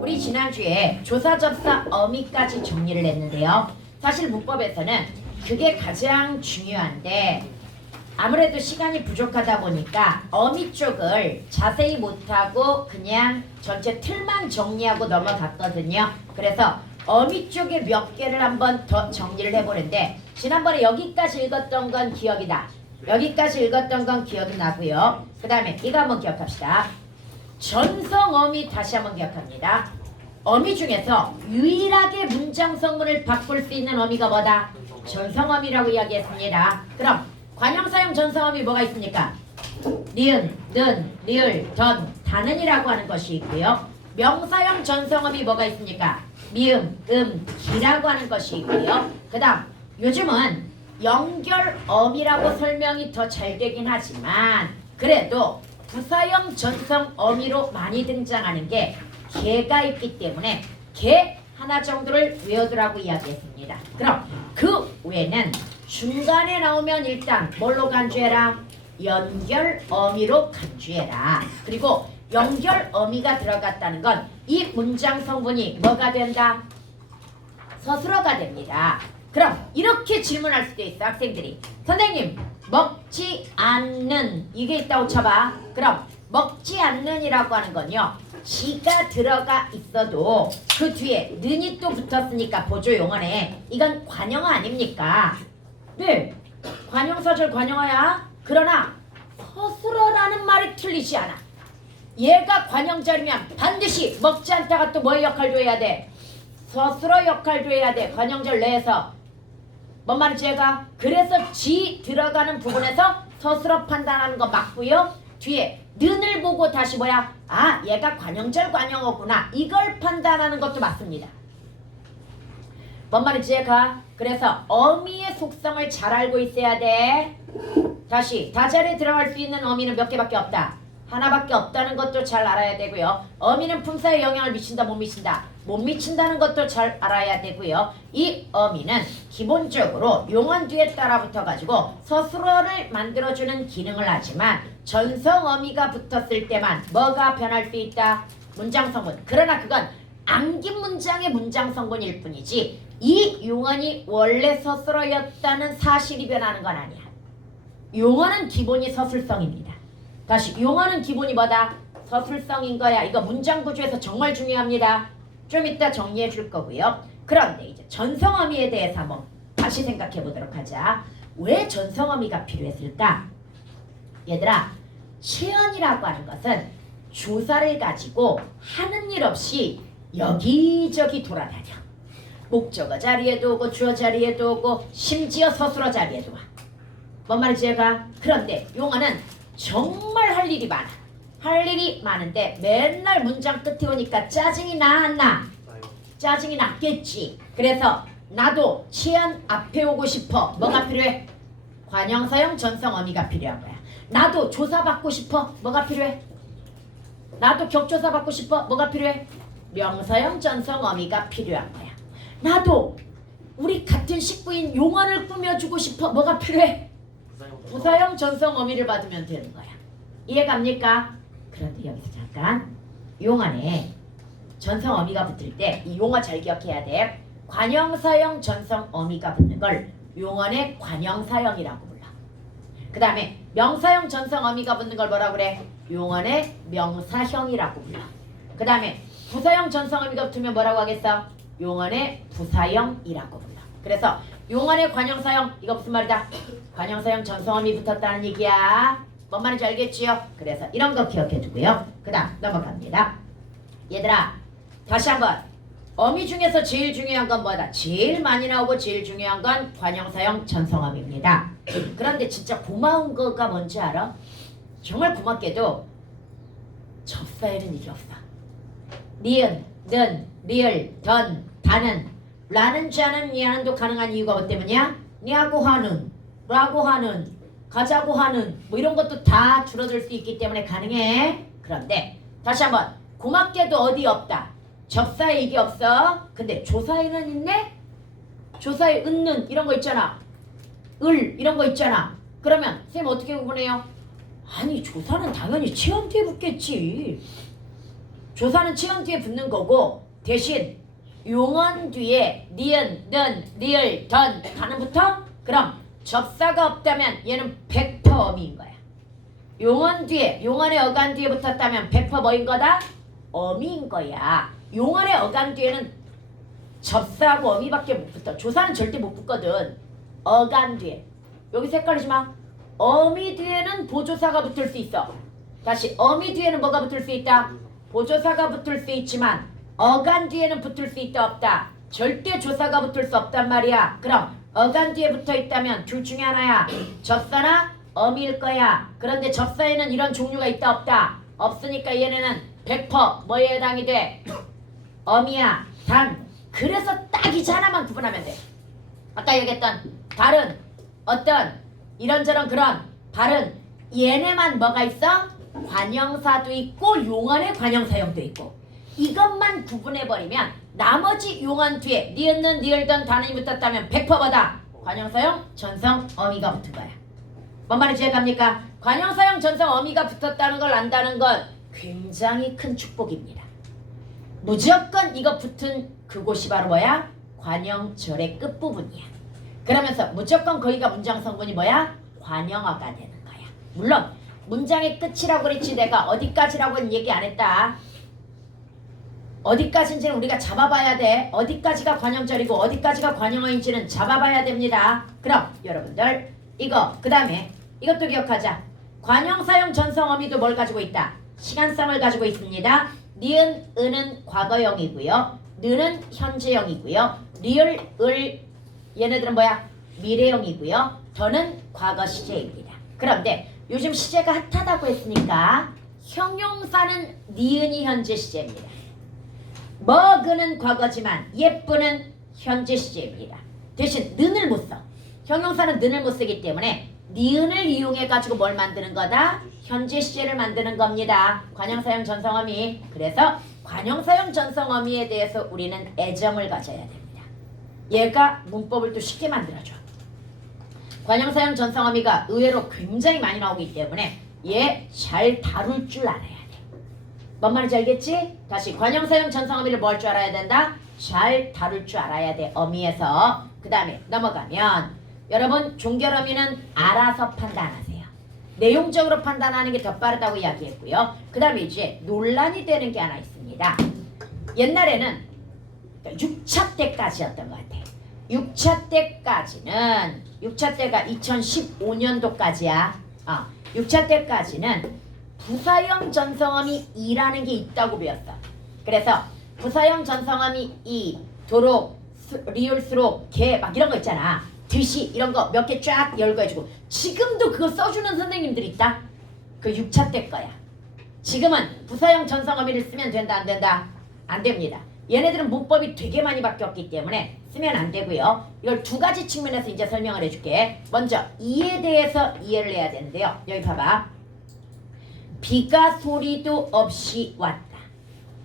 우리 지난주에 조사, 접사, 어미까지 정리를 했는데요. 사실 문법에서는 그게 가장 중요한데 아무래도 시간이 부족하다 보니까 어미 쪽을 자세히 못하고 그냥 전체 틀만 정리하고 넘어갔거든요. 그래서 어미 쪽에 몇 개를 한번 더 정리를 해보는데 지난번에 여기까지 읽었던 건 기억이 나. 여기까지 읽었던 건 기억이 나고요. 그 다음에 이거 한번 기억합시다. 전성어미 다시 한번 기억합니다. 어미 중에서 유일하게 문장 성분을 바꿀 수 있는 어미가 뭐다? 전성어미라고 이야기했습니다. 그럼 관형사형 전성어미 뭐가 있습니까? 니은, 는, 리을, 던, 다는이라고 하는 것이 있고요. 명사형 전성어미 뭐가 있습니까? 미음, 기라고 하는 것이 있고요. 그 다음 요즘은 연결어미라고 설명이 더 잘 되긴 하지만 그래도 부사형 전성어미로 많이 등장하는 게 개가 있기 때문에 개 하나 정도를 외워두라고 이야기했습니다. 그럼 그 외에는 중간에 나오면 일단 뭘로 간주해라? 연결어미로 간주해라. 그리고 연결어미가 들어갔다는 건 이 문장 성분이 뭐가 된다? 서술어가 됩니다. 그럼 이렇게 질문할 수도 있어 학생들이. 선생님 먹지 않는 이게 있다고 쳐봐. 그럼 먹지 않는이라고 하는 건요. 지가 들어가 있어도 그 뒤에 는이 또 붙었으니까 보조 용어네. 이건 관형어 아닙니까? 네. 관형사절 관형어야. 그러나 서술어라는 말이 틀리지 않아. 얘가 관형절이면 반드시 먹지 않다가 또 뭐의 역할도 해야 돼? 서술어 역할도 해야 돼. 관형절 내에서. 뭔 말인지 얘가? 그래서 지 들어가는 부분에서 서술어 판단하는 거 맞고요. 뒤에 는을 보고 다시 뭐야? 아 얘가 관형절 관형어구나. 이걸 판단하는 것도 맞습니다. 뭔 말인지 얘가? 그래서 어미의 속성을 잘 알고 있어야 돼. 다시 다자리에 들어갈 수 있는 어미는 몇 개밖에 없다. 하나밖에 없다는 것도 잘 알아야 되고요. 어미는 품사에 영향을 미친다 못 미친다. 못 미친다는 것도 잘 알아야 되고요. 이 어미는 기본적으로 용언 뒤에 따라붙어 가지고 서술어를 만들어주는 기능을 하지만 전성어미가 붙었을 때만 뭐가 변할 수 있다? 문장 성분. 그러나 그건 암긴 문장의 문장 성분일 뿐이지 이 용언이 원래 서술어였다는 사실이 변하는 건 아니야. 용언은 기본이 서술성입니다. 다시 용어는 기본이 뭐다? 서술성인 거야. 이거 문장 구조에서 정말 중요합니다. 좀 이따 정리해 줄 거고요. 그런데 이제 전성어미에 대해서 한번 다시 생각해 보도록 하자. 왜 전성어미가 필요했을까? 얘들아, 체언이라고 하는 것은 조사를 가지고 하는 일 없이 여기저기 돌아다녀. 목적어 자리에도 오고 주어 자리에도 오고 심지어 서술어 자리에도 와. 뭔 말인지 얘가? 그런데 용어는 정말 할 일이 많아. 할 일이 많은데 맨날 문장 끝에 오니까 짜증이 나 안 나? 짜증이 났겠지. 그래서 나도 체언 앞에 오고 싶어. 뭐가 필요해? 관형사형 전성어미가 필요한 거야. 나도 조사받고 싶어. 뭐가 필요해? 나도 격조사 받고 싶어. 뭐가 필요해? 명사형 전성어미가 필요한 거야. 나도 우리 같은 식구인 용언을 꾸며주고 싶어. 뭐가 필요해? 부사형 전성어미를 받으면 되는 거야. 이해갑니까? 그런데 여기서 잠깐 용언에 전성어미가 붙을 때 이 용어 잘 기억해야 돼. 관형사형 전성어미가 붙는 걸 용언의 관형사형이라고 불러. 그 다음에 명사형 전성어미가 붙는 걸 뭐라고 그래? 용언의 명사형이라고 불러. 그 다음에 부사형 전성어미가 붙으면 뭐라고 하겠어? 용언의 부사형이라고 불러. 그래서 용언의 관형사형 이거 무슨 말이다? 관형사형 전성어미 붙었다는 얘기야. 뭔 말인지 알겠지요? 그래서 이런 거 기억해 두고요. 그 다음 넘어갑니다. 얘들아 다시 한번 어미 중에서 제일 중요한 건 뭐다? 제일 많이 나오고 제일 중요한 건 관형사형 전성어미입니다. 그런데 진짜 고마운 거가 뭔지 알아? 정말 고맙게도 접사에는 이게 없어. 니은, 는, 리을, 던, 다는 라는 자는 니하는도 가능한 이유가 뭐 때문이야? 니하고 하는, 라고 하는, 가자고 하는 뭐 이런 것도 다 줄어들 수 있기 때문에 가능해. 그런데 다시 한번 고맙게도 어디 없다. 접사에 이게 없어. 근데 조사에는 있네? 조사에 은는 이런 거 있잖아. 을 이런 거 있잖아. 그러면 선생님 어떻게 구분해요? 아니 조사는 당연히 치음 뒤에 붙겠지. 조사는 치음 뒤에 붙는 거고 대신 용언 뒤에 니은, 는, 리을, 던, 다는 붙어? 그럼 접사가 없다면 얘는 100% 어미인 거야. 용언 뒤에, 용언의 어간 뒤에 붙었다면 100% 뭐인 거다? 어미인 거야. 용언의 어간 뒤에는 접사하고 어미밖에 못 붙어. 조사는 절대 못 붙거든. 어간 뒤에. 여기서 헷갈리지 마. 어미 뒤에는 보조사가 붙을 수 있어. 다시 어미 뒤에는 뭐가 붙을 수 있다? 보조사가 붙을 수 있지만 어간 뒤에는 붙을 수 있다 없다? 절대 조사가 붙을 수 없단 말이야. 그럼 어간 뒤에 붙어 있다면 둘 중에 하나야. 접사나 어미일 거야. 그런데 접사에는 이런 종류가 있다 없다? 없으니까 얘네는 100% 뭐에 해당이 돼? 어미야. 단 그래서 딱 이 하나만 구분하면 돼. 아까 얘기했던 다른 어떤 이런저런 그런 발은 얘네만 뭐가 있어? 관형사도 있고 용언의 관형사형도 있고. 이것만 구분해버리면 나머지 용언 뒤에 니은는 니을던 단어이 붙었다면 100% 뭐다? 관형사형 전성 어미가 붙은 거야. 뭔 말인지 이해갑니까? 관형사형 전성 어미가 붙었다는 걸 안다는 건 굉장히 큰 축복입니다. 무조건 이거 붙은 그곳이 바로 뭐야? 관형절의 끝부분이야. 그러면서 무조건 거기가 문장 성분이 뭐야? 관형어가 되는 거야. 물론 문장의 끝이라고 그랬지 내가 어디까지라고는 얘기 안 했다. 어디까지인지는 우리가 잡아봐야 돼. 어디까지가 관형절이고 어디까지가 관형어인지는 잡아봐야 됩니다. 그럼 여러분들 이거 그 다음에 이것도 기억하자. 관형사형 전성어미도 뭘 가지고 있다? 시간성을 가지고 있습니다. 니은, 은은 과거형이고요. 느는 현재형이고요. 리을, 을 얘네들은 뭐야? 미래형이고요. 더는 과거 시제입니다. 그런데 요즘 시제가 핫하다고 했으니까 형용사는 니은이 현재 시제입니다. 먹으는 과거지만 예쁘는 현재 시제입니다. 대신 는을 못 써. 형용사는 는을 못 쓰기 때문에 니은을 이용해 가지고 뭘 만드는 거다? 현재 시제를 만드는 겁니다. 관형사형 전성어미. 그래서 관형사형 전성어미에 대해서 우리는 애정을 가져야 됩니다. 얘가 문법을 또 쉽게 만들어줘. 관형사형 전성어미가 의외로 굉장히 많이 나오기 때문에 얘 잘 다룰 줄 알아야 돼. 뭔 말인지 알겠지? 다시 관형사형 전성어미를 뭐 할 줄 알아야 된다? 잘 다룰 줄 알아야 돼. 어미에서. 그 다음에 넘어가면 여러분 종결어미는 알아서 판단하세요. 내용적으로 판단하는 게 더 빠르다고 이야기했고요. 그 다음에 이제 논란이 되는 게 하나 있습니다. 옛날에는 6차 때까지였던 것 같아요. 6차 때까지는 6차 때가 2015년도까지야. 6차 때까지는 부사형 전성어미 2라는 게 있다고 배웠어. 그래서 부사형 전성어미 2, 도록, 리을수록, 개 막 이런 거 있잖아. 드시 이런 거 몇 개 쫙 열거해주고 지금도 그거 써주는 선생님들 있다. 그 6차 때 거야. 지금은 부사형 전성어미를 쓰면 된다 안 된다? 안 됩니다. 얘네들은 문법이 되게 많이 바뀌었기 때문에 쓰면 안 되고요. 이걸 두 가지 측면에서 이제 설명을 해줄게. 먼저 이에 대해서 이해를 해야 되는데요. 여기 봐봐. 비가 소리도 없이 왔다.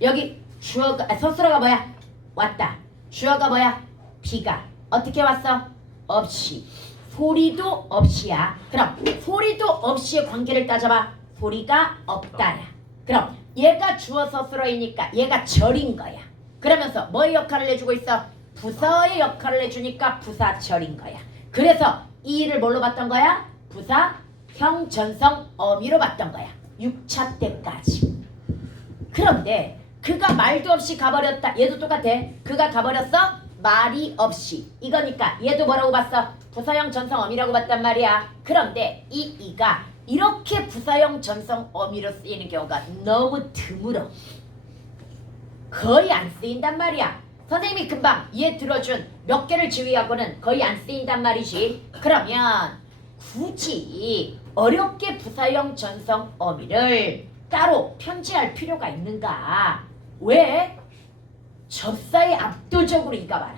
여기 주어가 서술어가 뭐야? 왔다. 주어가 뭐야? 비가. 어떻게 왔어? 없이. 소리도 없이야. 그럼 소리도 없이의 관계를 따져봐. 소리가 없다야. 그럼 얘가 주어 서술어이니까 얘가 절인 거야. 그러면서 뭐의 역할을 해주고 있어? 부사의 역할을 해주니까 부사절인 거야. 그래서 이 일을 뭘로 봤던 거야? 부사형 전성 어미로 봤던 거야. 6차 때까지. 그런데 그가 말도 없이 가버렸다. 얘도 똑같아. 그가 가버렸어? 말이 없이. 이거니까 얘도 뭐라고 봤어? 부사형 전성 어미라고 봤단 말이야. 그런데 이가 이렇게 부사형 전성 어미로 쓰이는 경우가 너무 드물어. 거의 안 쓰인단 말이야. 선생님이 금방 얘 들어준 몇 개를 지휘하고는 거의 안 쓰인단 말이지. 그러면 굳이 어렵게 부사형 전성 어미를 따로 편제할 필요가 있는가? 왜? 접사에 압도적으로 이가 많아.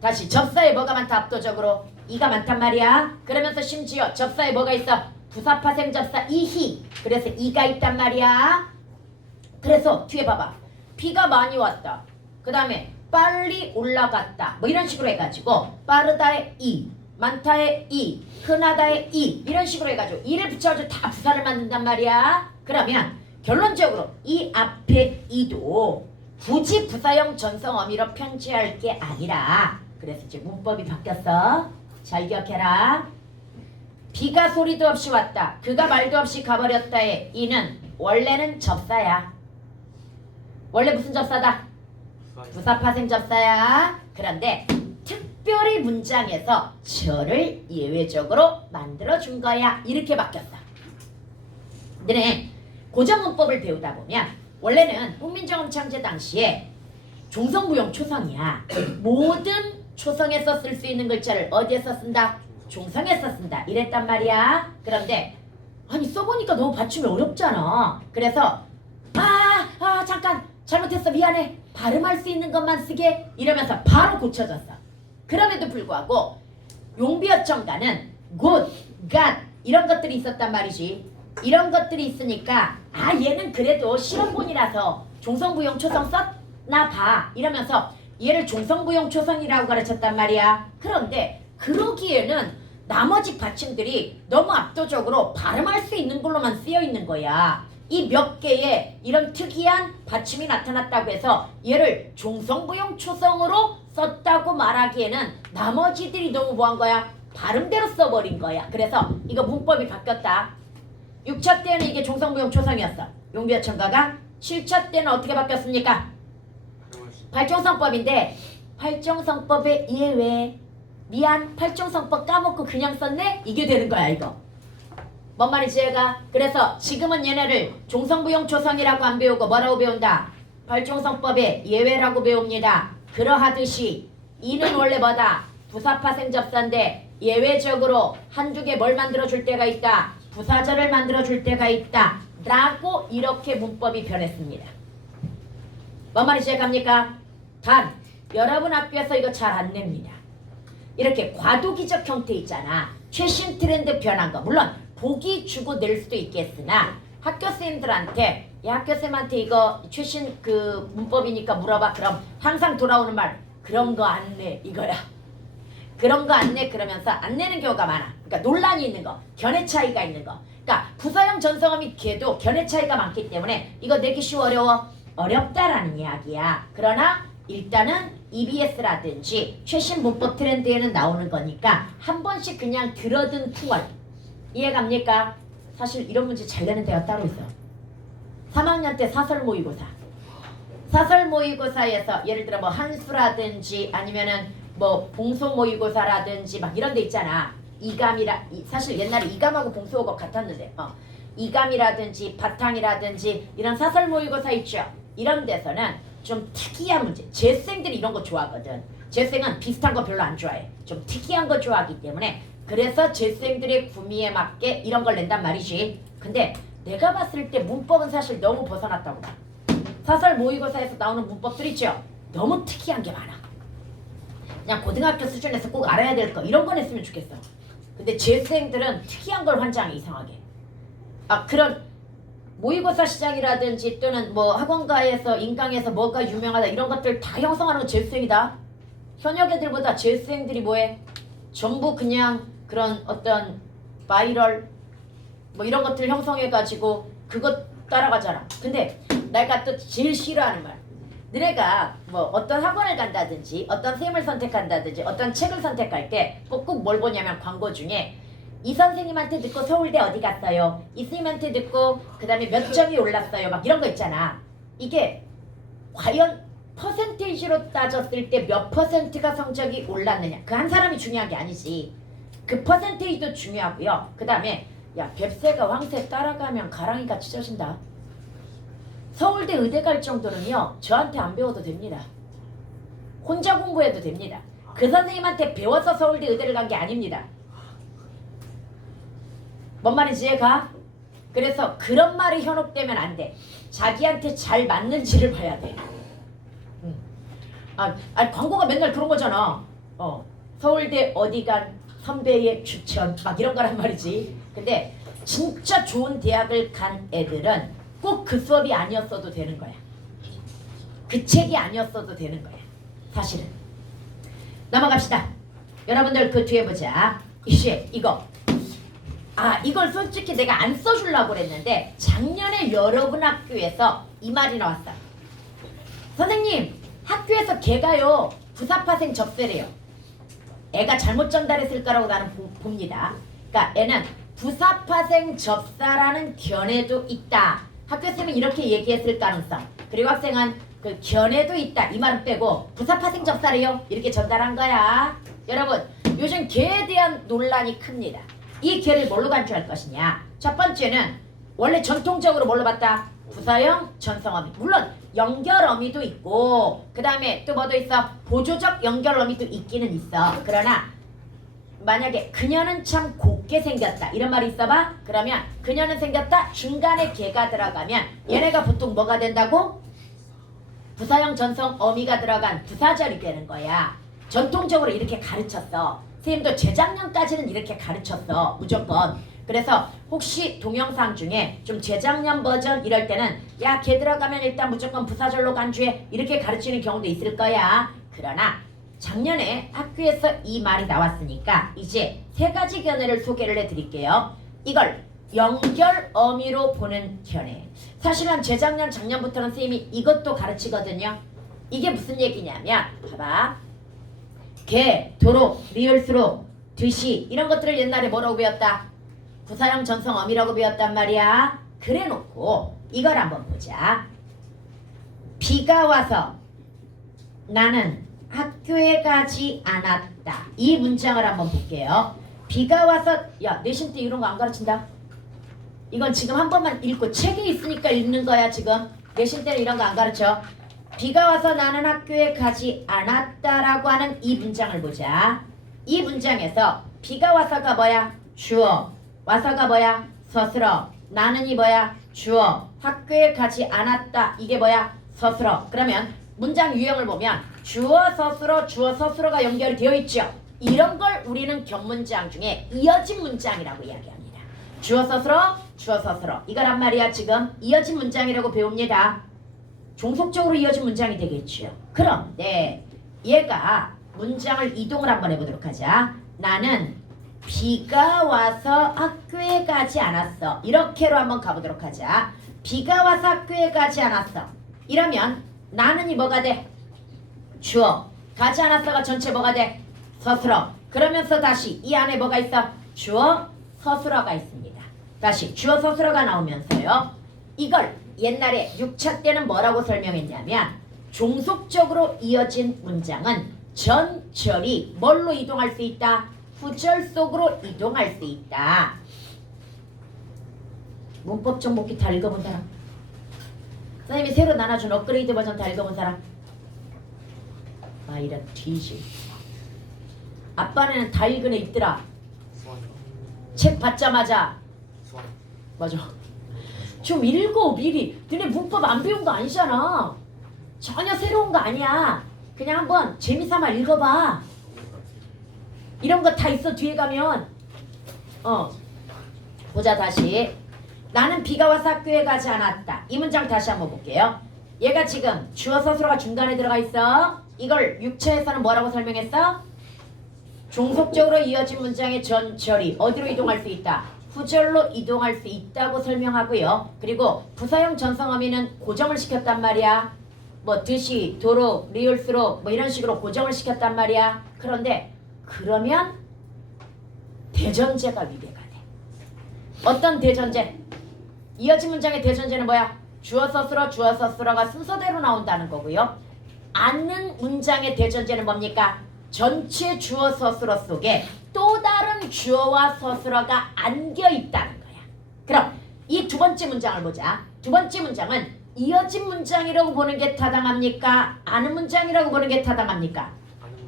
다시 접사에 뭐가 많다? 압도적으로 이가 많단 말이야. 그러면서 심지어 접사에 뭐가 있어? 부사파생 접사 이히. 그래서 이가 있단 말이야. 그래서 뒤에 봐봐. 비가 많이 왔다. 그 다음에 빨리 올라갔다. 뭐 이런 식으로 해가지고 빠르다의 이, 많다의 이, 흔하다의 이 이런 식으로 해가지고 이를 붙여가지고 다 부사를 만든단 말이야. 그러면 결론적으로 이 앞에 이도 굳이 부사형 전성 어미로 편지할 게 아니라 그래서 이제 문법이 바뀌었어. 잘 기억해라. 비가 소리도 없이 왔다. 그가 말도 없이 가버렸다의 이는 원래는 접사야. 원래 무슨 접사다? 부사파생 접사야. 그런데 특별히 문장에서 저를 예외적으로 만들어준 거야. 이렇게 바뀌었어. 너네 고전문법을 배우다 보면 원래는 훈민정음창제 당시에 종성부용 초성이야. 모든 초성에서 쓸 수 있는 글자를 어디에서 쓴다? 종성에서 쓴다. 이랬단 말이야. 그런데 아니 써보니까 너무 받침이 어렵잖아. 그래서 잠깐 잘못했어 미안해. 발음할 수 있는 것만 쓰게 이러면서 바로 고쳐졌어. 그럼에도 불구하고 용비어청가는 good, got 이런 것들이 있었단 말이지. 이런 것들이 있으니까 얘는 그래도 실험본이라서 종성부용 초성 썼나 봐 이러면서 얘를 종성부용 초성이라고 가르쳤단 말이야. 그런데 그러기에는 나머지 받침들이 너무 압도적으로 발음할 수 있는 걸로만 쓰여 있는 거야. 이 몇 개의 이런 특이한 받침이 나타났다고 해서 얘를 종성부용 초성으로 썼다고 말하기에는 나머지들이 너무 뭐한 거야? 발음대로 써버린 거야. 그래서 이거 문법이 바뀌었다. 6차 때는 이게 종성부용 초성이었어. 용비어청가가 7차 때는 어떻게 바뀌었습니까? 발종성법인데 발종성법의 예외. 미안 발종성법 까먹고 그냥 썼네? 이게 되는 거야 이거. 뭔 말인지 얘가? 그래서 지금은 얘네를 종성부용 초성이라고 안 배우고 뭐라고 배운다? 발종성법의 예외라고 배웁니다. 그러하듯이 이는 원래 뭐다? 부사파생 접사인데 예외적으로 한두 개 뭘 만들어줄 때가 있다? 부사절을 만들어줄 때가 있다. 라고 이렇게 문법이 변했습니다. 뭔 말인지 갑니까? 단 여러분 학교에서 이거 잘 안 냅니다. 이렇게 과도기적 형태 있잖아. 최신 트렌드 변한 거. 물론 보기 주고 낼 수도 있겠으나 학교쌤들한테 학교쌤한테 이거 최신 그 문법이니까 물어봐. 그럼 항상 돌아오는 말 그런 거 안 내 이거야. 그런 거 안 내 그러면서 안 내는 경우가 많아. 그러니까 논란이 있는 거, 견해 차이가 있는 거. 그러니까 부사형 전성어미 걔도 견해 차이가 많기 때문에 이거 내기 쉬워 어려워? 어렵다라는 이야기야. 그러나 일단은 EBS라든지 최신 문법 트렌드에는 나오는 거니까 한 번씩 그냥 들어든 풍월 이해갑니까? 사실 이런 문제 잘 내는 데가 따로 있어. 3학년 때 사설 모의고사. 사설 모의고사에서 예를 들어 뭐 한수라든지 아니면은 뭐 봉소 모의고사라든지 막 이런 데 있잖아. 사실 옛날에 이감하고 봉소가 같았는데 이감이라든지 바탕이라든지 이런 사설 모의고사 있죠. 이런 데서는 좀 특이한 문제. 재생들이 이런 거 좋아하거든. 재생은 비슷한 거 별로 안 좋아해. 좀 특이한 거 좋아하기 때문에 그래서 재생들의 구미에 맞게 이런 걸 낸단 말이지. 근데 내가 봤을 때 문법은 사실 너무 벗어났다고 봐. 사설 모의고사에서 나오는 문법들 있죠. 너무 특이한 게 많아. 그냥 고등학교 수준에서 꼭 알아야 될 거 이런 건 했으면 좋겠어. 근데 재생들은 특이한 걸 환장해 이상하게. 그런 모의고사 시장이라든지 또는 뭐 학원가에서 인강에서 뭐가 유명하다 이런 것들 다 형성하는 건 재수생이다. 현역 애들보다 재수생들이 뭐해? 전부 그냥 그런 어떤 바이럴 뭐 이런 것들 형성해가지고 그것 따라가잖아. 근데 내가 또 제일 싫어하는 말. 너네가 뭐 어떤 학원을 간다든지 어떤 쌤을 선택한다든지 어떤 책을 선택할 때 꼭 뭘 보냐면 광고 중에 이 선생님한테 듣고 서울대 어디 갔어요? 이 선생님한테 듣고 그 다음에 몇 점이 올랐어요? 막 이런 거 있잖아. 이게 과연 퍼센테이지로 따졌을 때 몇 퍼센트가 성적이 올랐느냐. 그 한 사람이 중요한 게 아니지. 그 퍼센테이지도 중요하고요. 그 다음에 야 뱁새가 황새 따라가면 가랑이가 찢어진다. 서울대 의대 갈 정도는요. 저한테 안 배워도 됩니다. 혼자 공부해도 됩니다. 그 선생님한테 배워서 서울대 의대를 간 게 아닙니다. 뭔 말인지 이해가? 그래서 그런 말이 현혹되면 안 돼. 자기한테 잘 맞는지를 봐야 돼. 광고가 맨날 그런 거잖아. 서울대 어디 간 선배의 추천 막 이런 거란 말이지. 근데 진짜 좋은 대학을 간 애들은 꼭 그 수업이 아니었어도 되는 거야. 그 책이 아니었어도 되는 거야. 사실은. 넘어갑시다. 여러분들 그 뒤에 보자. 이제 이거. 이걸 솔직히 내가 안 써주려고 그랬는데 작년에 여러분 학교에서 이 말이 나왔어. 선생님, 학교에서 걔가요 부사파생 접세래요. 애가 잘못 전달했을 거라고 나는 봅니다. 그러니까 애는 부사파생 접사라는 견해도 있다. 학교쌤은 이렇게 얘기했을 가능성. 그리고 학생은 그 견해도 있다. 이 말은 빼고 부사파생 접사래요. 이렇게 전달한 거야. 여러분, 요즘 걔에 대한 논란이 큽니다. 이 걔를 뭘로 간주할 것이냐. 첫 번째는 원래 전통적으로 뭘로 봤다? 부사형 전성어미. 물론 연결어미도 있고 그 다음에 또 뭐도 있어? 보조적 연결어미도 있기는 있어. 그러나 만약에 그녀는 참 곱게 생겼다 이런 말이 있어봐. 그러면 그녀는 생겼다 중간에 걔가 들어가면 얘네가 보통 뭐가 된다고? 부사형 전성어미가 들어간 부사절이 되는 거야. 전통적으로 이렇게 가르쳤어. 선생님도 재작년까지는 이렇게 가르쳤어. 무조건. 그래서 혹시 동영상 중에 좀 재작년 버전 이럴 때는 야, 걔 들어가면 일단 무조건 부사절로 간주해 이렇게 가르치는 경우도 있을 거야. 그러나 작년에 학교에서 이 말이 나왔으니까 이제 세 가지 견해를 소개를 해드릴게요. 이걸 연결어미로 보는 견해. 사실은 재작년 작년부터는 선생님이 이것도 가르치거든요. 이게 무슨 얘기냐면 봐봐. 개, 도로, 리을수로, 드시 이런 것들을 옛날에 뭐라고 배웠다? 부사형 전성어미라고 배웠단 말이야. 그래 놓고 이걸 한번 보자. 비가 와서 나는 학교에 가지 않았다. 이 문장을 한번 볼게요. 비가 와서 야, 내신 때 이런 거 안 가르친다. 이건 지금 한 번만 읽고 책에 있으니까 읽는 거야. 지금 내신 때는 이런 거 안 가르쳐. 비가 와서 나는 학교에 가지 않았다라고 하는 이 문장을 보자. 이 문장에서 비가 와서가 뭐야? 주어. 와서가 뭐야? 서술어. 나는이 뭐야? 주어. 학교에 가지 않았다. 이게 뭐야? 서술어. 그러면 문장 유형을 보면 주어, 서술어, 주어, 서술어가 연결이 되어 있죠. 이런 걸 우리는 견문장 중에 이어진 문장이라고 이야기합니다. 주어, 서술어, 주어, 서술어. 이거란 말이야. 지금 이어진 문장이라고 배웁니다. 종속적으로 이어진 문장이 되겠죠. 그런데 얘가 문장을 이동을 한번 해보도록 하자. 나는 비가 와서 학교에 가지 않았어. 이렇게로 한번 가보도록 하자. 비가 와서 학교에 가지 않았어. 이러면 나는이 뭐가 돼? 주어. 가지 않았어가 전체 뭐가 돼? 서술어. 그러면서 다시 이 안에 뭐가 있어? 주어, 서술어가 있습니다. 다시 주어, 서술어가 나오면서요. 이걸 옛날에 6차 때는 뭐라고 설명했냐면 종속적으로 이어진 문장은 전절이 뭘로 이동할 수 있다? 후절 속으로 이동할 수 있다. 문법 정복기 다 읽어본 사람? 선생님이 새로 나눠준 업그레이드 버전 다 읽어본 사람? 이런 뒤지. 아빠는 다 읽은 애 있더라. 책 받자마자 맞아. 좀 읽어 미리. 너네 문법 안 배운 거 아니잖아. 전혀 새로운 거 아니야. 그냥 한번 재미삼아 읽어봐. 이런 거 다 있어 뒤에 가면. 보자 다시. 나는 비가 와서 학교에 가지 않았다. 이 문장 다시 한번 볼게요. 얘가 지금 주어 서술어가 중간에 들어가 있어. 이걸 6차에서는 뭐라고 설명했어? 종속적으로 이어진 문장의 전절이 어디로 이동할 수 있다? 후절로 이동할 수 있다고 설명하고요. 그리고 부사형 전성어미는 고정을 시켰단 말이야. 뭐 드시, 도로, 리을수로 뭐 이런 식으로 고정을 시켰단 말이야. 그런데 그러면 대전제가 위배가 돼. 어떤 대전제? 이어진 문장의 대전제는 뭐야? 주어 서술어, 주어 서술어가 순서대로 나온다는 거고요. 않는 문장의 대전제는 뭡니까? 전체 주어 서술어 속에 또 다른 주어와 서술어가 안겨 있다는 거야. 그럼 이 두 번째 문장을 보자. 두 번째 문장은 이어진 문장이라고 보는 게 타당합니까? 아는 문장이라고 보는 게 타당합니까?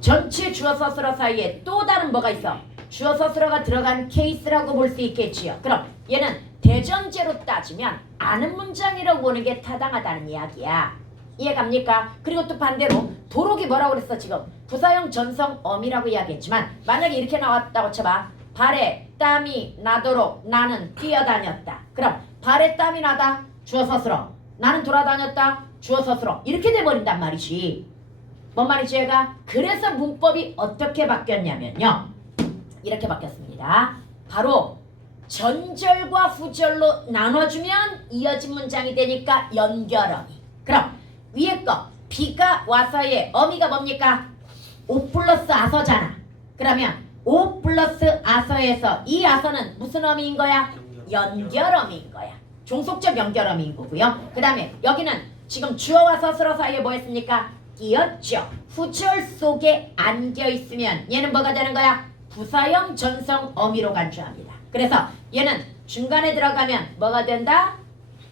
전체 주어 서술어 사이에 또 다른 뭐가 있어? 주어 서술어가 들어간 케이스라고 볼 수 있겠지요. 그럼 얘는 대전제로 따지면 아는 문장이라고 보는 게 타당하다는 이야기야. 이해갑니까? 그리고 또 반대로 도록이 뭐라고 그랬어 지금? 부사형 전성어미라고 이야기했지만 만약에 이렇게 나왔다고 쳐봐. 발에 땀이 나도록 나는 뛰어다녔다. 그럼 발에 땀이 나다 주어 서술어. 나는 돌아다녔다 주어 서술어. 이렇게 돼버린단 말이지. 뭔 말이지 얘가? 그래서 문법이 어떻게 바뀌었냐면요. 이렇게 바뀌었습니다. 바로 전절과 후절로 나눠주면 이어진 문장이 되니까 연결어미. 그럼 위에 거 비가 와서의 어미가 뭡니까? 오 플러스 아서잖아. 그러면 오 플러스 아서에서 이 아서는 무슨 어미인 거야? 연결어미인 거야. 종속적 연결어미인 거고요. 그 다음에 여기는 지금 주어와 서술어 사이에 뭐 했습니까? 끼었죠. 후절 속에 안겨 있으면 얘는 뭐가 되는 거야? 부사형 전성 어미로 간주합니다. 그래서 얘는 중간에 들어가면 뭐가 된다?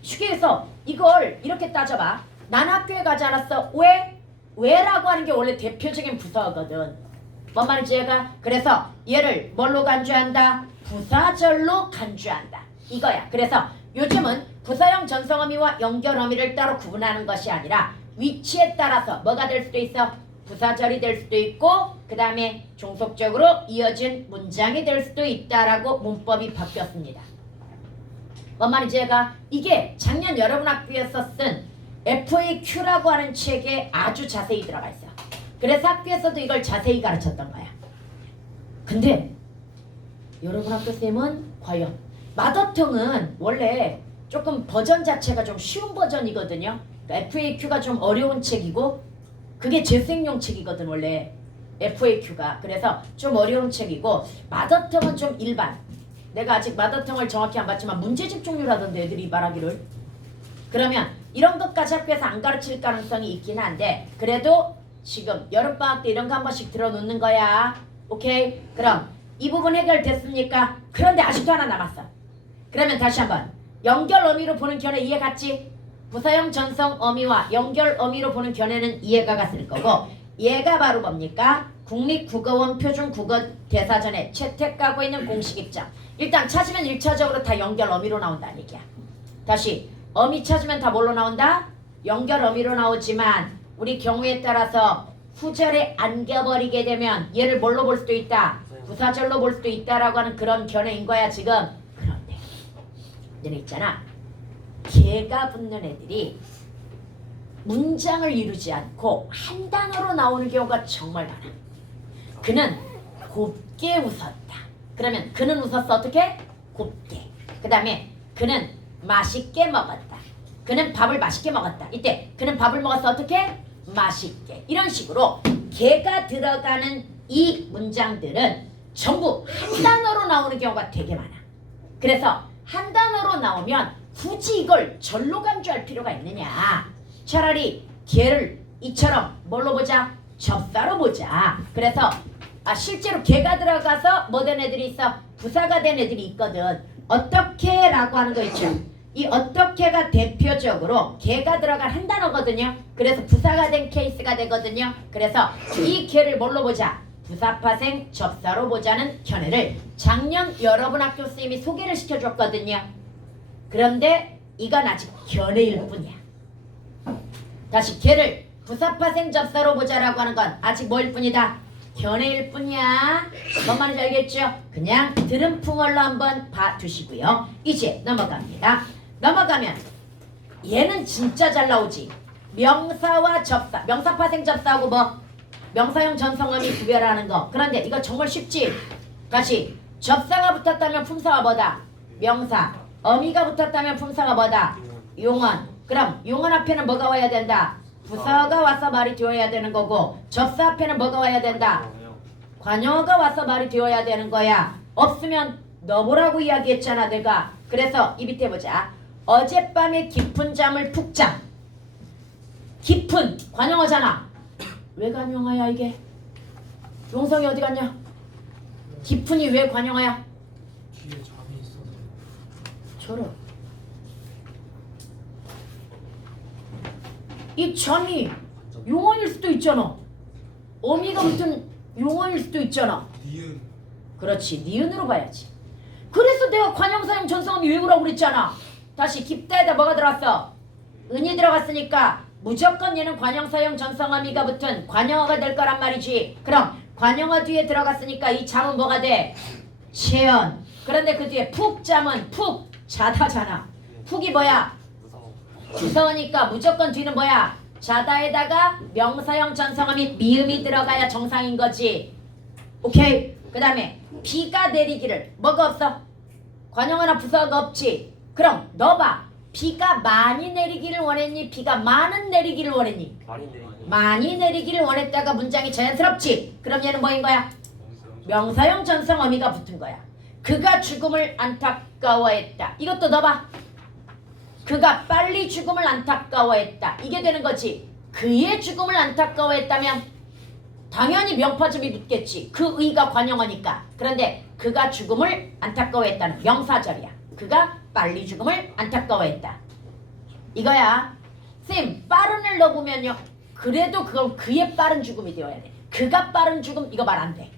쉽게 해서 이걸 이렇게 따져봐. 난 학교에 가지 않았어. 왜? 왜라고 하는 게 원래 대표적인 부사거든. 뭔 말인지 얘가? 그래서 얘를 뭘로 간주한다? 부사절로 간주한다. 이거야. 그래서 요즘은 부사형 전성어미와 연결어미를 따로 구분하는 것이 아니라 위치에 따라서 뭐가 될 수도 있어? 부사절이 될 수도 있고 그 다음에 종속적으로 이어진 문장이 될 수도 있다라고 문법이 바뀌었습니다. 뭔 말인지 얘가? 이게 작년 여러분 학교에서 쓴 FAQ라고 하는 책에 아주 자세히 들어가 있어. 그래서 학교에서도 이걸 자세히 가르쳤던 거야. 근데 여러분 학교 쌤은 과연 마더텅은 원래 조금 버전 자체가 좀 쉬운 버전이거든요. 그러니까 FAQ가 좀 어려운 책이고 그게 재수행용 책이거든 원래 FAQ가. 그래서 좀 어려운 책이고 마더텅은 좀 일반. 내가 아직 마더텅을 정확히 안 봤지만 문제집 종류라던데 애들이 말하기를. 그러면 이런 것까지 학교에서 안 가르칠 가능성이 있긴 한데 그래도 지금 여름방학 때 이런 거 한 번씩 들어놓는 거야. 오케이? 그럼 이 부분 해결됐습니까? 그런데 아직도 하나 남았어. 그러면 다시 한번 연결 어미로 보는 견해 이해 갔지? 부사형 전성 어미와 연결 어미로 보는 견해는 이해가 갔을 거고 얘가 바로 뭡니까? 국립국어원 표준국어대사전에 채택하고 있는 공식 입장. 일단 찾으면 1차적으로 다 연결 어미로 나온다는 얘기야. 다시 어미 찾으면 다 뭘로 나온다? 연결 어미로 나오지만 우리 경우에 따라서 후절에 안겨버리게 되면 얘를 뭘로 볼 수도 있다? 부사절로 볼 수도 있다라고 하는 그런 견해인 거야 지금. 그런데 너네 있잖아. 개가 붙는 애들이 문장을 이루지 않고 한 단어로 나오는 경우가 정말 많아. 그는 곱게 웃었다. 그러면 그는 웃었어 어떻게? 곱게. 그 다음에 그는 맛있게 먹었다. 그는 밥을 맛있게 먹었다. 이때 그는 밥을 먹었어 어떻게? 맛있게. 이런 식으로 개가 들어가는 이 문장들은 전부 한 단어로 나오는 경우가 되게 많아. 그래서 한 단어로 나오면 굳이 이걸 절로 간주할 필요가 있느냐. 차라리 개를 이처럼 뭘로 보자? 접사로 보자. 그래서 실제로 개가 들어가서 뭐 된 애들이 있어? 부사가 된 애들이 있거든. 어떻게 라고 하는 거 있죠. 이 어떻게가 대표적으로 개가 들어간 한 단어거든요. 그래서 부사가 된 케이스가 되거든요. 그래서 이 개를 뭘로 보자? 부사파생 접사로 보자는 견해를 작년 여러분 학교 선생님이 소개를 시켜줬거든요. 그런데 이건 아직 견해일 뿐이야. 다시 개를 부사파생 접사로 보자라고 하는 건 아직 뭐일 뿐이다? 견해일 뿐이야. 뭔 말인지 알겠죠? 그냥 들은 풍월로 한번 봐두시고요. 이제 넘어갑니다. 넘어가면 얘는 진짜 잘 나오지. 명사와 접사. 명사파생 접사하고 뭐? 명사형 전성어미 구별하는 거. 그런데 이거 정말 쉽지? 다시 접사가 붙었다면 품사가 뭐다? 명사. 어미가 붙었다면 품사가 뭐다? 용언. 그럼 용언 앞에는 뭐가 와야 된다? 부사가 와서 말이 되어야 되는 거고 접사 앞에는 뭐가 와야 된다? 관여가 와서 말이 되어야 되는 거야. 없으면 너보라고 이야기했잖아 내가. 그래서 이 밑에 보자. 어젯밤에 깊은 잠을 푹 자. 깊은 관용어잖아. 왜 관용어야 이게? 용성이 어디 갔냐? 깊은이 왜 관용어야? 뒤에 잠이 있어서. 저런. 이 잠이 용언일 수도 있잖아. 어미가 붙은 용언일 수도 있잖아. 니은. 그렇지. 니은으로 봐야지. 그래서 내가 관용사형 전성어미 외우라고 그랬잖아. 다시 깊다에다 뭐가 들어왔어? 은이 들어갔으니까 무조건 얘는 관용사형 전성어미가 붙은 관용어가 될 거란 말이지. 그럼 관용어 뒤에 들어갔으니까 이 잠은 뭐가 돼? 체언. 그런데 그 뒤에 푹 잠은 푹 자다잖아. 푹이 뭐야? 부사어니까 무조건 뒤는 뭐야? 자다에다가 명사형 전성어미 미음이 들어가야 정상인 거지. 오케이. 그 다음에 비가 내리기를 뭐가 없어? 관용어나 부사가 없지. 그럼 넣어봐. 비가 많이 내리기를 원했니? 비가 많은 내리기를 원했니? 많이 내리기를 원했다가 문장이 자연스럽지. 그럼 얘는 뭐인 거야? 명사형 전성어미가 붙은 거야. 그가 죽음을 안타까워했다. 이것도 넣어봐. 그가 빨리 죽음을 안타까워했다. 이게 되는 거지. 그의 죽음을 안타까워했다면 당연히 명파접이 붙겠지. 그 의가 관용어니까. 그런데 그가 죽음을 안타까워했다는 명사절이야. 그가 빨리 죽음을 안타까워했다. 이거야. 쌤, 빠른을 넣어보면요. 그래도 그건 그의 빠른 죽음이 되어야 돼. 그가 빠른 죽음 이거 말 안 돼.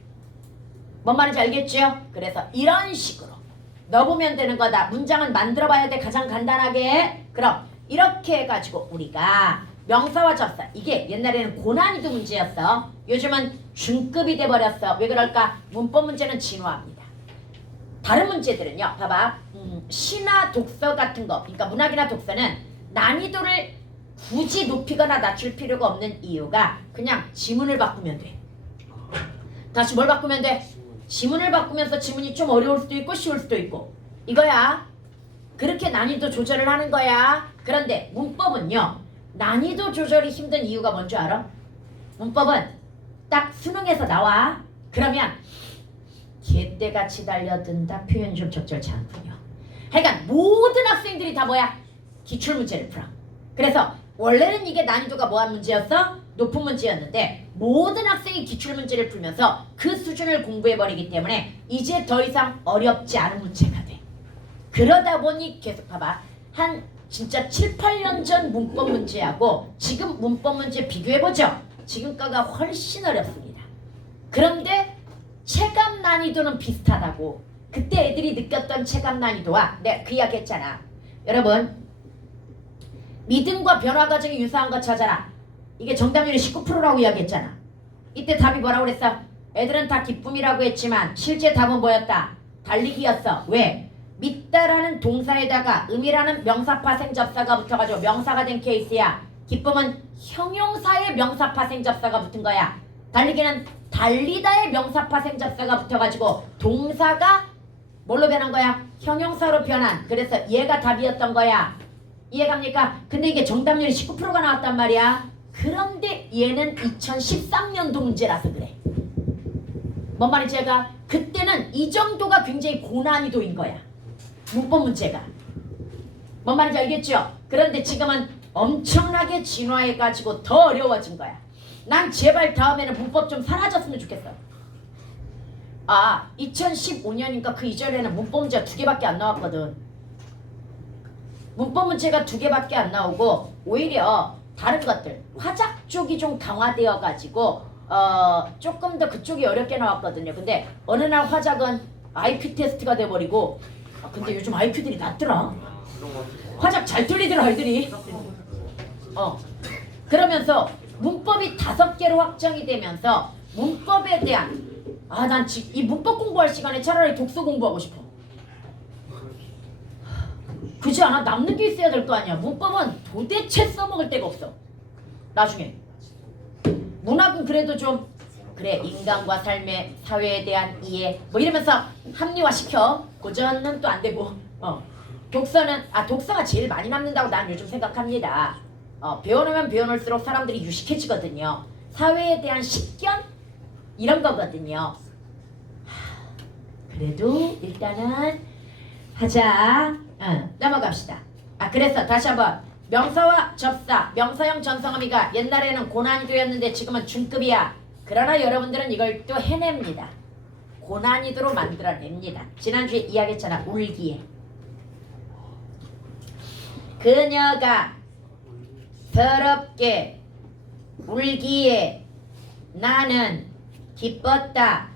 뭔 말인지 알겠죠? 그래서 이런 식으로 넣어보면 되는 거다. 문장은 만들어봐야 돼. 가장 간단하게. 그럼 이렇게 해가지고 우리가 명사와 접사. 이게 옛날에는 고난이도 문제였어. 요즘은 중급이 돼버렸어. 왜 그럴까? 문법 문제는 진화합니다. 다른 문제들은요. 봐봐. 시나 독서 같은 거. 그러니까 문학이나 독서는 난이도를 굳이 높이거나 낮출 필요가 없는 이유가 그냥 지문을 바꾸면 돼. 다시 뭘 바꾸면 돼? 지문을 바꾸면서 지문이 좀 어려울 수도 있고 쉬울 수도 있고 이거야. 그렇게 난이도 조절을 하는 거야. 그런데 문법은요. 난이도 조절이 힘든 이유가 뭔지 알아? 문법은 딱 수능에서 나와. 그러면 개떼같이 달려든다. 표현이 좀 적절치 않군요. 하여간 모든 학생들이 다 뭐야? 기출문제를 풀어. 그래서 원래는 이게 난이도가 뭐한 문제였어? 높은 문제였는데 모든 학생이 기출문제를 풀면서 그 수준을 공부해버리기 때문에 이제 더 이상 어렵지 않은 문제가 돼. 그러다 보니 계속 봐봐. 한 진짜 7, 8년 전 문법 문제하고 지금 문법 문제 비교해보죠. 지금 거가 훨씬 어렵습니다. 그런데 체감 난이도는 비슷하다고. 그때 애들이 느꼈던 체감 난이도와 내가 그 이야기 했잖아. 여러분 믿음과 변화 과정이 유사한 거 찾아라. 이게 정답률이 19%라고 이야기했잖아. 이때 답이 뭐라고 그랬어? 애들은 다 기쁨이라고 했지만 실제 답은 뭐였다? 달리기였어. 왜? 믿다라는 동사에다가 음이라는 명사파생 접사가 붙어가지고 명사가 된 케이스야. 기쁨은 형용사의 명사파생 접사가 붙은 거야. 달리기는 달리다의 명사파생 접사가 붙어가지고 동사가 뭘로 변한 거야? 형용사로 변한. 그래서 얘가 답이었던 거야. 이해갑니까? 근데 이게 정답률이 19%가 나왔단 말이야. 그런데 얘는 2013년도 문제라서 그래. 뭔 말인지 제가 그때는 이 정도가 굉장히 고난이도인 거야. 문법 문제가. 뭔 말인지 알겠죠? 그런데 지금은 엄청나게 진화해가지고 더 어려워진 거야. 난 제발 다음에는 문법 좀 사라졌으면 좋겠어. 아, 2015년인가 그 이전에는 문법 문제가 2개밖에 안 나왔거든. 문법 문제가 2개밖에 안 나오고 오히려 다른 것들 화작 쪽이 좀 강화되어 가지고 조금 더 그쪽이 어렵게 나왔거든요. 근데 어느 날 화작은 IQ 테스트가 돼버리고 근데 요즘 IQ들이 낮더라. 화작 잘 틀리더라 애들이. 그러면서 문법이 5개로 확정이 되면서 문법에 대한 난 지금 이 문법 공부할 시간에 차라리 독서 공부하고 싶어. 그렇지 않아? 남는 게 있어야 될 거 아니야. 문법은 도대체 써먹을 데가 없어. 나중에. 문학은 그래도 좀 그래 인간과 삶의 사회에 대한 이해 뭐 이러면서 합리화시켜. 고전은 또 안 되고. 독서는 독서가 제일 많이 남는다고 난 요즘 생각합니다. 배워놓으면 배워놓을수록 사람들이 유식해지거든요. 사회에 대한 식견 이런 거거든요. 그래도 일단은 하자. 넘어갑시다. 그래서 다시 한번 명사와 접사, 명사형 전성어미가 옛날에는 고난이도였는데 지금은 중급이야. 그러나 여러분들은 이걸 또 해냅니다. 고난이도로 만들어냅니다. 지난주에 이야기했잖아. 울기에. 그녀가 서럽게 울기에 나는 기뻤다.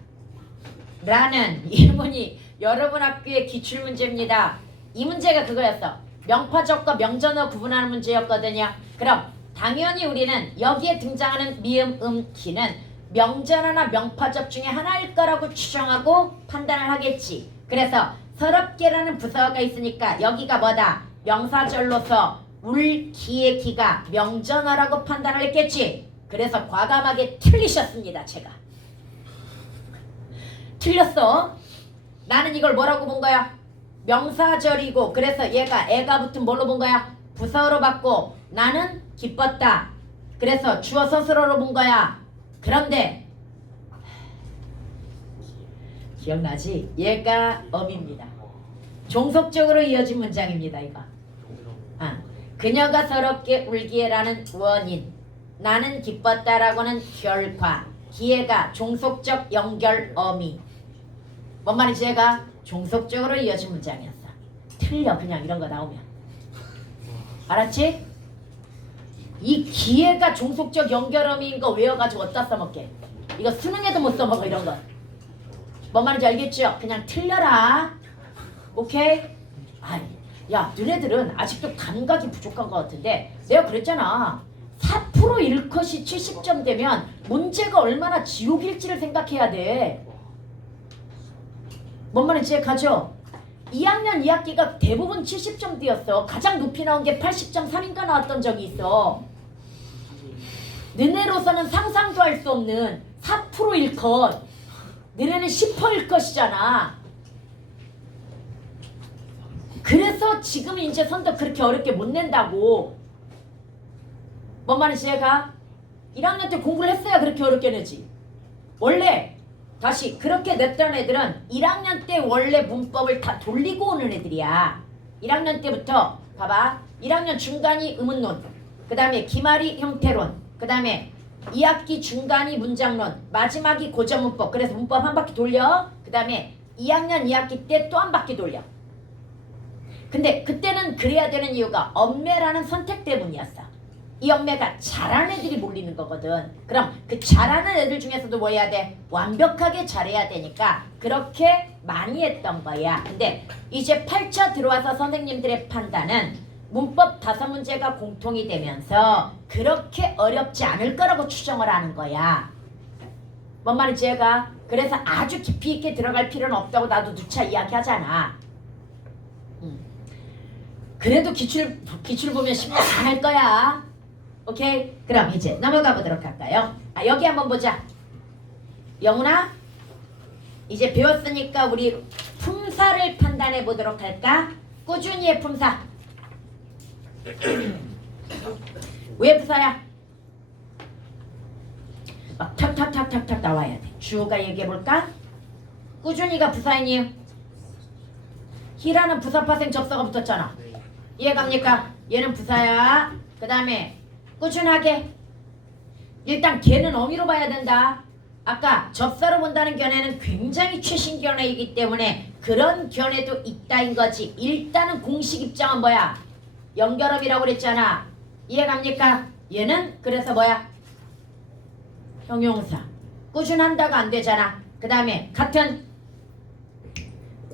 라는 예문이 여러분 학교의 기출문제입니다. 이 문제가 그거였어. 명파적과 명전어 구분하는 문제였거든요. 그럼 당연히 우리는 여기에 등장하는 미음, 기는 명전어나 명파적 중에 하나일 거라고 추정하고 판단을 하겠지. 그래서 서럽게라는 부사어가 있으니까 여기가 뭐다? 명사절로서 울 기의 기가 명전어라고 판단을 했겠지. 그래서 과감하게 틀리셨습니다. 제가 틀렸어. 나는 이걸 뭐라고 본 거야? 명사절이고 그래서 얘가 애가 붙은 뭘로 본 거야? 부사어로 받고 나는 기뻤다. 그래서 주어 서술어로 본 거야. 그런데 기억나지? 얘가 어미입니다. 종속적으로 이어진 문장입니다. 이거. 그녀가 서럽게 울기에라는 원인, 나는 기뻤다라고는 결과, 기회가 종속적 연결 어미. 뭔 말인지 얘가 종속적으로 이어진 문장이었어. 틀려 그냥 이런 거 나오면. 알았지? 이 기회가 종속적 연결 어미인 거 외워가지고 어디다 써먹게. 이거 수능에도 못 써먹어 이런 거. 뭔 말인지 알겠죠? 그냥 틀려라. 오케이? 아니. 야, 너네들은 아직도 감각이 부족한 것 같은데 내가 그랬잖아. 4% 일컷이 70점 되면 문제가 얼마나 지옥일지를 생각해야 돼. 뭔 말인지 이해가죠? 2학년 2학기가 대부분 70점대였어. 가장 높이 나온 게 80.3인가 나왔던 적이 있어. 너네로서는 상상도 할 수 없는 4% 일컷. 너네는 10% 일컷이잖아. 그래서 지금 이제 선도 그렇게 어렵게 못 낸다고. 뭔 말인지 얘가 1학년 때 공부를 했어야 그렇게 어렵게 내지. 원래 다시 그렇게 냈던 애들은 1학년 때 원래 문법을 다 돌리고 오는 애들이야. 1학년 때부터 봐봐. 1학년 중간이 의문론, 그 다음에 기말이 형태론, 그 다음에 2학기 중간이 문장론, 마지막이 고전문법. 그래서 문법 한 바퀴 돌려. 그 다음에 2학년 2학기 때 또 한 바퀴 돌려. 근데 그때는 그래야 되는 이유가 엄매라는 선택 때문이었어. 이 엄매가 잘하는 애들이 몰리는 거거든. 그럼 그 잘하는 애들 중에서도 뭐 해야 돼? 완벽하게 잘해야 되니까 그렇게 많이 했던 거야. 근데 이제 8차 들어와서 선생님들의 판단은 문법 5문제가 공통이 되면서 그렇게 어렵지 않을 거라고 추정을 하는 거야. 뭔 말인지 얘가? 그래서 아주 깊이 있게 들어갈 필요는 없다고 나도 누차 이야기하잖아. 그래도 기출 보면 심리 안 할 거야. 오케이? 그럼 이제 넘어가 보도록 할까요? 여기 한번 보자. 영훈아, 이제 배웠으니까 우리 품사를 판단해 보도록 할까? 꾸준히의 품사. 왜 부사야? 막 탁탁탁탁탁 나와야 돼. 주어가 얘기해 볼까? 꾸준히가 부사인이에요. 희라는 부사파생 접사가 붙었잖아. 이해갑니까? 얘는 부사야. 그 다음에 꾸준하게. 일단 걔는 어미로 봐야 된다. 아까 접사로 본다는 견해는 굉장히 최신 견해이기 때문에 그런 견해도 있다인 거지. 일단은 공식 입장은 뭐야? 연결어미라고 그랬잖아. 이해갑니까? 얘는 그래서 뭐야? 형용사. 꾸준한다가 안 되잖아. 그 다음에 같은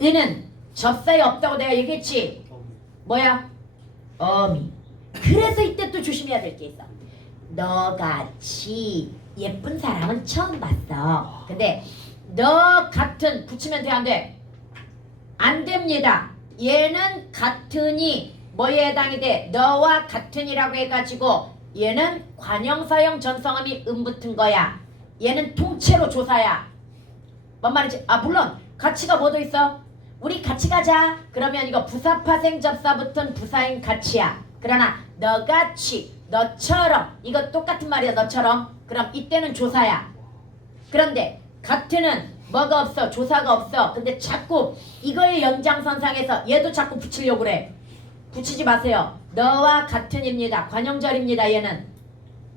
얘는 접사에 없다고 내가 얘기했지. 뭐야? 어미. 그래서 이때 또 조심해야 될 게 있어. 너같이 예쁜 사람은 처음 봤어. 근데 너 같은 붙이면 돼 안 돼? 안 됩니다. 얘는 같으니 뭐에 해당이 돼? 너와 같으니라고 해가지고 얘는 관형사형 전성함이 붙은 거야. 얘는 통째로 조사야. 뭔 말인지? 물론 가치가 뭐도 있어? 우리 같이 가자. 그러면 이거 부사파생 접사 붙은 부사인 같이야. 그러나 너같이, 너처럼, 이거 똑같은 말이야. 너처럼. 그럼 이때는 조사야. 그런데 같은은 뭐가 없어? 조사가 없어. 근데 자꾸 이거의 연장선상에서 얘도 자꾸 붙이려고 그래. 붙이지 마세요. 너와 같은입니다. 관형절입니다. 얘는.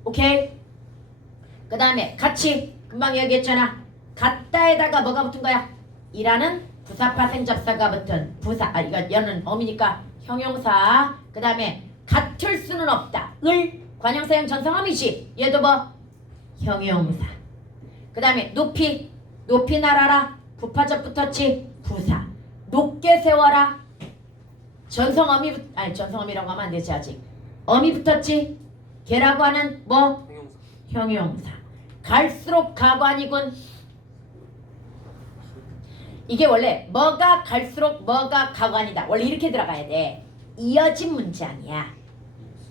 오케이? 그 다음에 같이 금방 얘기했잖아. 같다에다가 뭐가 붙은 거야? 이라는 부사파생 접사가 붙은 부사. 이거 얘는 어미니까 형용사. 그 다음에 같을 수는 없다. 을 관형사형 전성함이지. 얘도 뭐? 형용사. 그 다음에 높이. 높이 날아라. 부파적 붙었지. 부사. 높게 세워라. 전성어미. 전성어미라고 하면 안 되지 아직. 어미 붙었지. 걔라고 하는 뭐? 형용사. 갈수록 가관이군. 이게 원래 뭐가 갈수록 뭐가 가관이다. 원래 이렇게 들어가야 돼. 이어진 문장이야.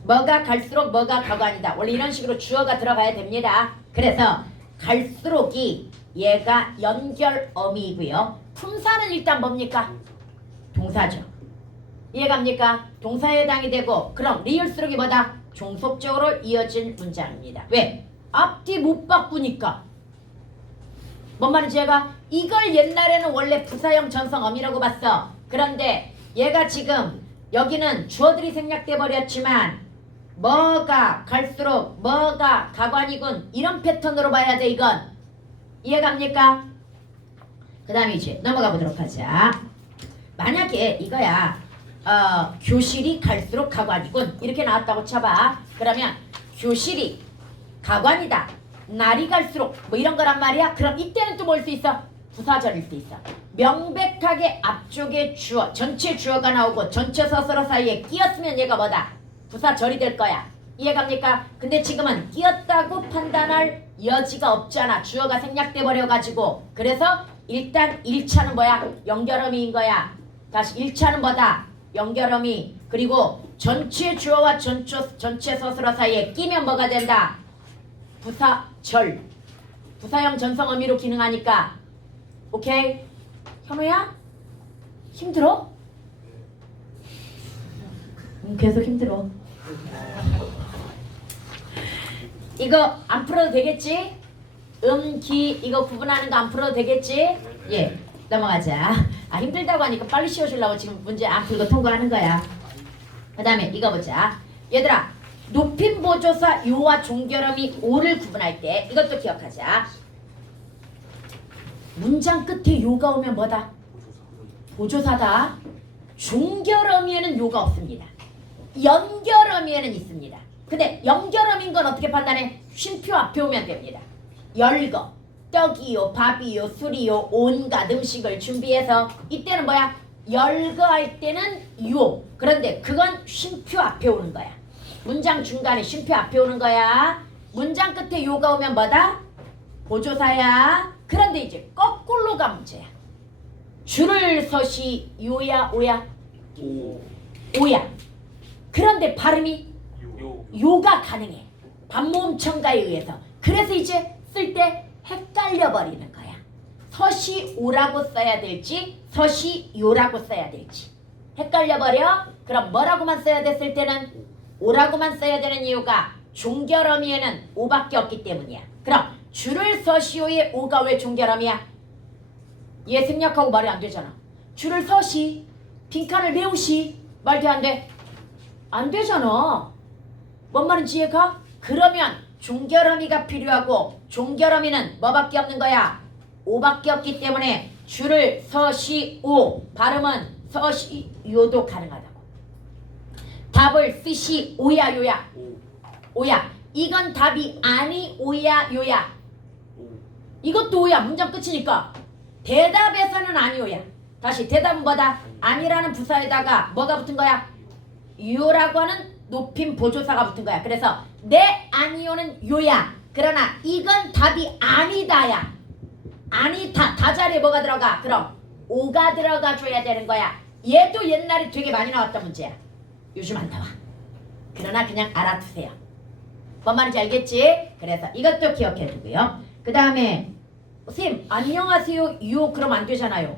뭐가 갈수록 뭐가 가관이다. 원래 이런 식으로 주어가 들어가야 됩니다. 그래서 갈수록이 얘가 연결어미이고요. 품사는 일단 뭡니까? 동사죠. 이해갑니까? 동사에 해당이 되고 그럼 리을수록이 뭐다? 종속적으로 이어진 문장입니다. 왜? 앞뒤 못 바꾸니까. 뭔 말인지 얘가 이걸 옛날에는 원래 부사형 전성어미라고 봤어. 그런데 얘가 지금 여기는 주어들이 생략돼 버렸지만 뭐가 갈수록 뭐가 가관이군 이런 패턴으로 봐야 돼. 이건 이해갑니까? 그 다음에 이제 넘어가 보도록 하자. 만약에 이거야 교실이 갈수록 가관이군 이렇게 나왔다고 쳐봐. 그러면 교실이 가관이다 날이 갈수록 뭐 이런 거란 말이야. 그럼 이때는 또 뭘 수 있어? 부사절일 수 있어. 명백하게 앞쪽에 주어 전체 주어가 나오고 전체 서술어 사이에 끼었으면 얘가 뭐다? 부사절이 될 거야. 이해갑니까? 근데 지금은 끼었다고 판단할 여지가 없잖아. 주어가 생략돼 버려가지고. 그래서 일단 1차는 뭐야? 연결어미인 거야. 다시 1차는 뭐다? 연결어미. 그리고 전체 주어와 전체 서술어 사이에 끼면 뭐가 된다? 부사절. 부사형 전성어미로 기능하니까. 오케이? 현우야? 힘들어? 계속 힘들어. 이거 안 풀어도 되겠지? 기 이거 구분하는 거 안 풀어도 되겠지? 예, 넘어가자. 힘들다고 하니까 빨리 씌워주려고 지금 문제 안 풀고 통과하는 거야. 그 다음에 이거 보자. 얘들아, 높임 보조사 요와 종결어미 오를 구분할 때 이것도 기억하자. 문장 끝에 요가 오면 뭐다? 보조사다. 종결어미에는 요가 없습니다. 연결어미에는 있습니다. 근데 연결어미인 건 어떻게 판단해? 쉼표 앞에 오면 됩니다. 열거, 떡이요, 밥이요, 술이요, 온갖 음식을 준비해서 이때는 뭐야? 열거할 때는 요. 그런데 그건 쉼표 앞에 오는 거야. 문장 중간에 쉼표 앞에 오는 거야. 문장 끝에 요가 오면 뭐다? 보조사야. 그런데 이제 거꾸로가 문제야. 줄을 서시 요야 오야? 오야. 그런데 발음이 요가 가능해. 반모음 첨가에 의해서. 그래서 이제 쓸 때 헷갈려 버리는 거야. 서시 오라고 써야 될지 서시 요라고 써야 될지 헷갈려 버려. 그럼 뭐라고만 써야 됐을 때는 오라고만 써야 되는 이유가 종결어미에는 오밖에 없기 때문이야. 그럼 줄을 서시오의 오가 왜 종결어미야? 얘 생략하고 말이 안 되잖아. 줄을 서시 빈칸을 메우시 말도 안 돼. 안 되잖아. 뭔 말인지 이해가? 그러면 종결어미가 필요하고 종결어미는 뭐밖에 없는 거야? 오밖에 없기 때문에 줄을 서시오 발음은 서시요도 가능하다고. 답을 쓰시 오야 요야? 오야. 이건 답이 아니 오야 요야? 이것도 오야. 문장 끝이니까. 대답에서는 아니 오야. 다시 대답은 뭐다? 아니라는 부사에다가 뭐가 붙은 거야? 요라고 하는 높임 보조사가 붙은 거야. 그래서 내 아니오는 요야. 그러나 이건 답이 아니다야. 아니다. 다자리에 뭐가 들어가? 그럼 오가 들어가 줘야 되는 거야. 얘도 옛날에 되게 많이 나왔던 문제야. 요즘 안 나와. 그러나 그냥 알아두세요. 뭔 말인지 알겠지? 그래서 이것도 기억해 두고요. 그 다음에 쌤 안녕하세요 요 그럼 안 되잖아요.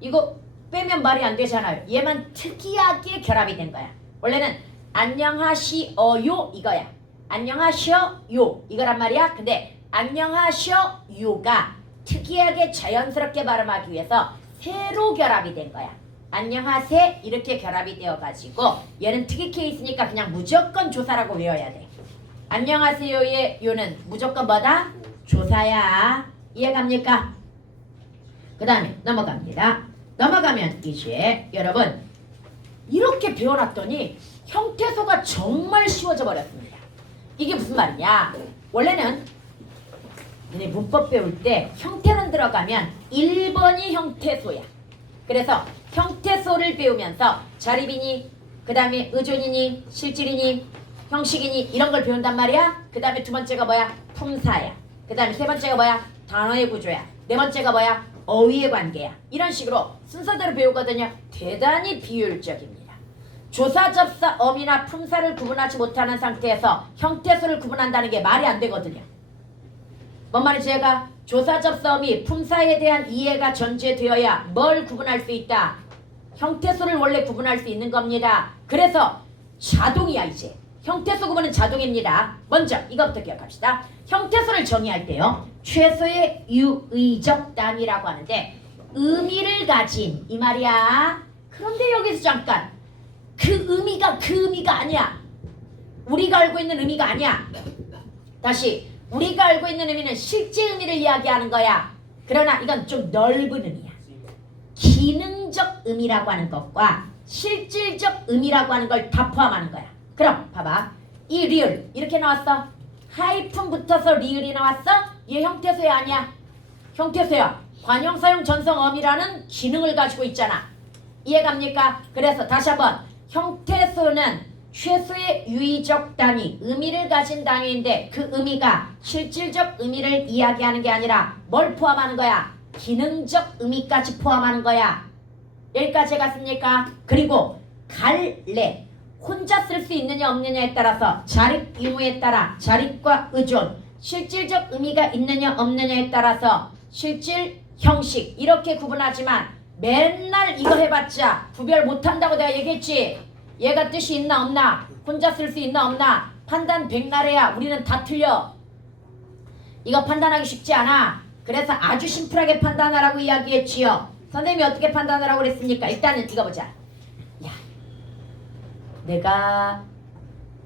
이거 빼면 말이 안 되잖아요. 얘만 특이하게 결합이 된 거야. 원래는 안녕하시어요 이거야. 안녕하셔요 이거란 말이야. 근데 안녕하셔요가 특이하게 자연스럽게 발음하기 위해서 새로 결합이 된 거야. 안녕하세 이렇게 결합이 되어가지고 얘는 특이 케이스니까 그냥 무조건 조사라고 외워야 돼. 안녕하세요의 요는 무조건 뭐다? 조사야. 이해갑니까? 그 다음에 넘어갑니다. 넘어가면 이제 여러분 이렇게 배워놨더니 형태소가 정말 쉬워져 버렸습니다. 이게 무슨 말이냐? 원래는 너네 문법 배울 때 형태는 들어가면 1번이 형태소야. 그래서 형태소를 배우면서 자립이니 그 다음에 의존이니 실질이니 형식이니 이런 걸 배운단 말이야. 그 다음에 두 번째가 뭐야? 품사야. 그 다음에 세 번째가 뭐야? 단어의 구조야. 네 번째가 뭐야? 어휘의 관계야. 이런 식으로 순서대로 배우거든요. 대단히 비효율적입니다. 조사접사 어미나 품사를 구분하지 못하는 상태에서 형태소를 구분한다는 게 말이 안 되거든요. 뭔 말인지 얘가 조사접사 어미 품사에 대한 이해가 전제되어야 뭘 구분할 수 있다. 형태소를 원래 구분할 수 있는 겁니다. 그래서 자동이야 이제. 형태소 구분은 자동입니다. 먼저 이것부터 기억합시다. 형태소를 정의할 때요. 최소의 유의적 단위라고 하는데 의미를 가진 이 말이야. 그런데 여기서 잠깐 그 의미가 아니야. 우리가 알고 있는 의미가 아니야. 다시 우리가 알고 있는 의미는 실제 의미를 이야기하는 거야. 그러나 이건 좀 넓은 의미야. 기능적 의미라고 하는 것과 실질적 의미라고 하는 걸 다 포함하는 거야. 그럼 봐봐. 이 리을 이렇게 나왔어. 하이픈 붙어서 리을이 나왔어. 얘 형태소야 아니야? 형태소야. 관용사용 전성 어미라는 기능을 가지고 있잖아. 이해갑니까? 그래서 다시 한번 형태소는 최소의 유의적 단위, 의미를 가진 단위인데 그 의미가 실질적 의미를 이야기하는 게 아니라 뭘 포함하는 거야? 기능적 의미까지 포함하는 거야. 여기까지 갔습니까? 그리고 갈래 혼자 쓸 수 있느냐 없느냐에 따라서 자립 유무에 따라 자립과 의존 실질적 의미가 있느냐 없느냐에 따라서 실질 형식 이렇게 구분하지만 맨날 이거 해봤자 구별 못한다고 내가 얘기했지. 얘가 뜻이 있나 없나 혼자 쓸 수 있나 없나 판단 백날해야 우리는 다 틀려. 이거 판단하기 쉽지 않아. 그래서 아주 심플하게 판단하라고 이야기했지요. 선생님이 어떻게 판단하라고 그랬습니까? 일단은 이거 보자. 야, 내가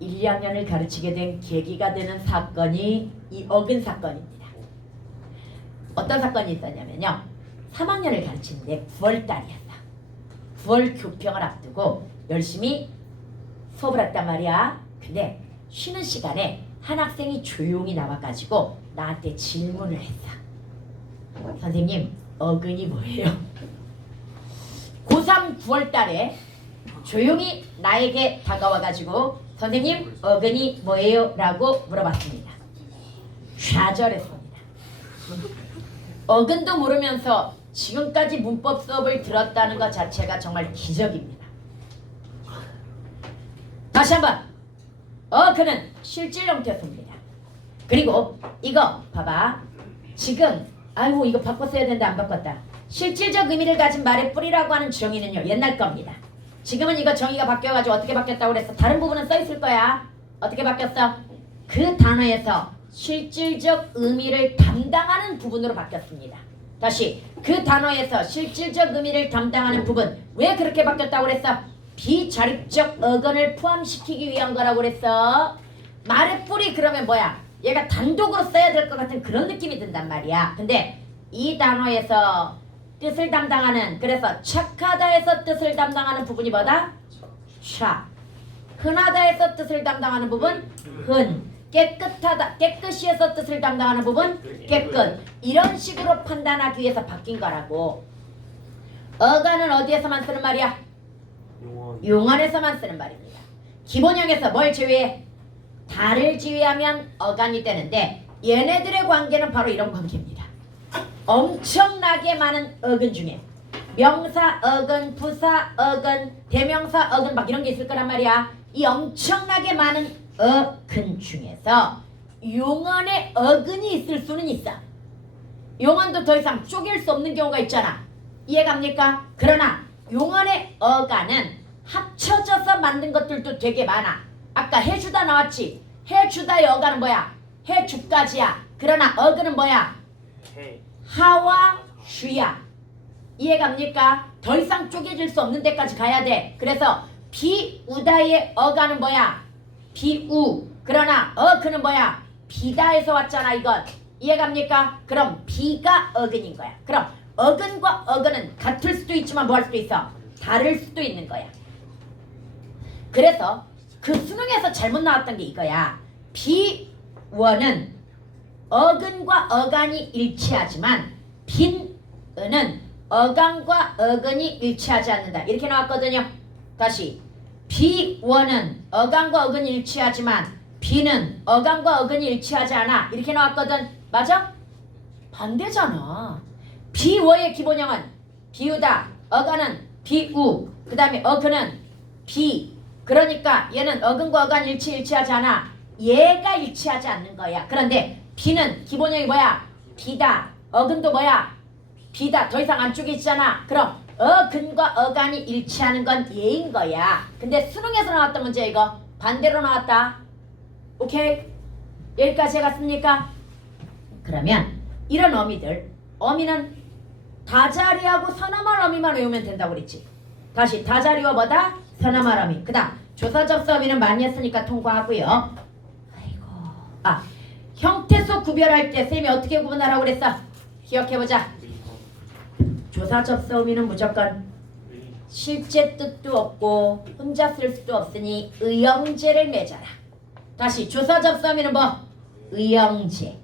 1, 2학년을 가르치게 된 계기가 되는 사건이 이 어근 사건입니다. 어떤 사건이 있었냐면요. 3학년을 가르치는데 9월달이었어. 9월 교평을 앞두고 열심히 수업을 했단 말이야. 근데 쉬는 시간에 한 학생이 조용히 나와가지고 나한테 질문을 했어. 선생님, 어근이 뭐예요? 고3 9월달에 조용히 나에게 다가와가지고 선생님, 어근이 뭐예요? 라고 물어봤습니다. 좌절했습니다. 어근도 모르면서 지금까지 문법 수업을 들었다는 것 자체가 정말 기적입니다. 다시 한번 어근은 실질 형태소입니다. 그리고 이거 봐봐. 지금 아이고 이거 바꿨어야 되는데 안 바꿨다. 실질적 의미를 가진 말의 뿌리라고 하는 정의는요 옛날 겁니다. 지금은 이거 정의가 바뀌어가지고 어떻게 바뀌었다고 그랬어? 다른 부분은 써있을 거야. 어떻게 바뀌었어? 그 단어에서 실질적 의미를 담당하는 부분으로 바뀌었습니다. 다시 그 단어에서 실질적 의미를 담당하는 부분 왜 그렇게 바뀌었다고 그랬어? 비자립적 어근을 포함시키기 위한 거라고 그랬어. 말의 뿌리 그러면 뭐야? 얘가 단독으로 써야 될 것 같은 그런 느낌이 든단 말이야. 근데 이 단어에서 뜻을 담당하는 그래서 착하다에서 뜻을 담당하는 부분이 뭐다? 차. 흔하다에서 뜻을 담당하는 부분 흔. 깨끗하다 깨끗이에서 뜻을 담당하는 부분 깨끗. 이런 식으로 판단하기 위해서 바뀐 거라고. 어간은 어디에서만 쓰는 말이야? 용언에서만 쓰는 말입니다. 기본형에서 뭘 제외해? 다를 제외하면 어간이 되는데 얘네들의 관계는 바로 이런 관계입니다. 엄청나게 많은 어근 중에 명사 어근, 부사 어근, 대명사 어근 막 이런 게 있을 거란 말이야. 이 엄청나게 많은 어근 중에서 용언의 어근이 있을 수는 있어. 용언도 더 이상 쪼갤 수 없는 경우가 있잖아. 이해갑니까? 그러나 용언의 어간은 합쳐져서 만든 것들도 되게 많아. 아까 해주다 나왔지. 해주다의 어간은 뭐야? 해주까지야. 그러나 어근은 뭐야? 하와 슈야. 이해갑니까? 더 이상 쪼개질 수 없는 데까지 가야 돼. 그래서 비우다의 어간은 뭐야? 비우. 그러나 어근은 뭐야? 비다에서 왔잖아 이건. 이해갑니까? 그럼 비가 어근인 거야. 그럼 어근과 어근은 같을 수도 있지만 뭐 할 수도 있어? 다를 수도 있는 거야. 그래서 그 수능에서 잘못 나왔던 게 이거야. 비원은 어근과 어간이 일치하지만 빈은은 어간과 어근이 일치하지 않는다. 이렇게 나왔거든요. 다시 비원은 어간과 어근이 일치하지만 비는 어간과 어근이 일치하지 않아. 이렇게 나왔거든. 맞아? 반대잖아. 비워의 기본형은 비우다. 어간은 비우. 그 다음에 어근은 비. 그러니까 얘는 어근과 어간 일치하지 않아. 얘가 일치하지 않는 거야. 그런데 B는 기본형이 뭐야? B다. 어근도 뭐야? B다. 더 이상 안쪽에 있잖아. 그럼 어근과 어간이 일치하는 건 얘인 거야. 근데 수능에서 나왔던 문제 이거 반대로 나왔다. 오케이? 여기까지 해갔습니까? 그러면 이런 어미들, 어미는 다자리하고 서나말 어미만 외우면 된다고 그랬지. 다시 다자리와 뭐다? 서나말 어미. 그 다음 조사접사 어미는 많이 했으니까 통과하고요. 아이고. 형태소 구별할 때 쌤이 어떻게 구분하라고 그랬어? 기억해보자. 조사접사 어미는 무조건 실제 뜻도 없고 혼자 쓸 수도 없으니 의형제를 맺어라. 다시 조사접사 어미는 뭐? 의형제.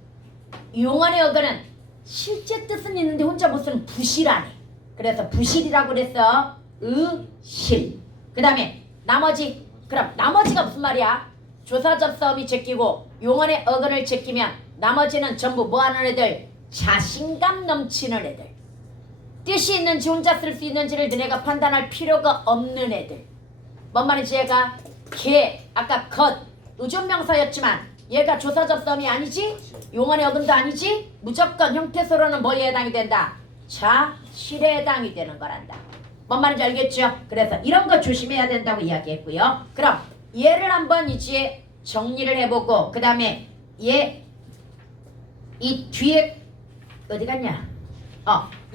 용언의 어근은 실제 뜻은 있는데 혼자 못 쓰는 부실하네. 그래서 부실이라고 그랬어. 의실. 그 다음에 나머지. 그럼 나머지가 무슨 말이야? 조사접사음이 제끼고 용언의 어근을 제끼면 나머지는 전부 뭐하는 애들? 자신감 넘치는 애들. 뜻이 있는지 혼자 쓸 수 있는지를 너네가 판단할 필요가 없는 애들. 뭔 말인지 얘가 개, 아까 것, 의존명사였지만 얘가 조사접사음이 아니지? 용언의 어근도 아니지? 무조건 형태소로는 뭐에 해당이 된다? 자실에 해당이 되는 거란다. 뭔 말인지 알겠죠? 그래서 이런 거 조심해야 된다고 이야기했고요. 그럼 얘를 한번 이제 정리를 해보고 그 다음에 얘 이 뒤에 어디 갔냐?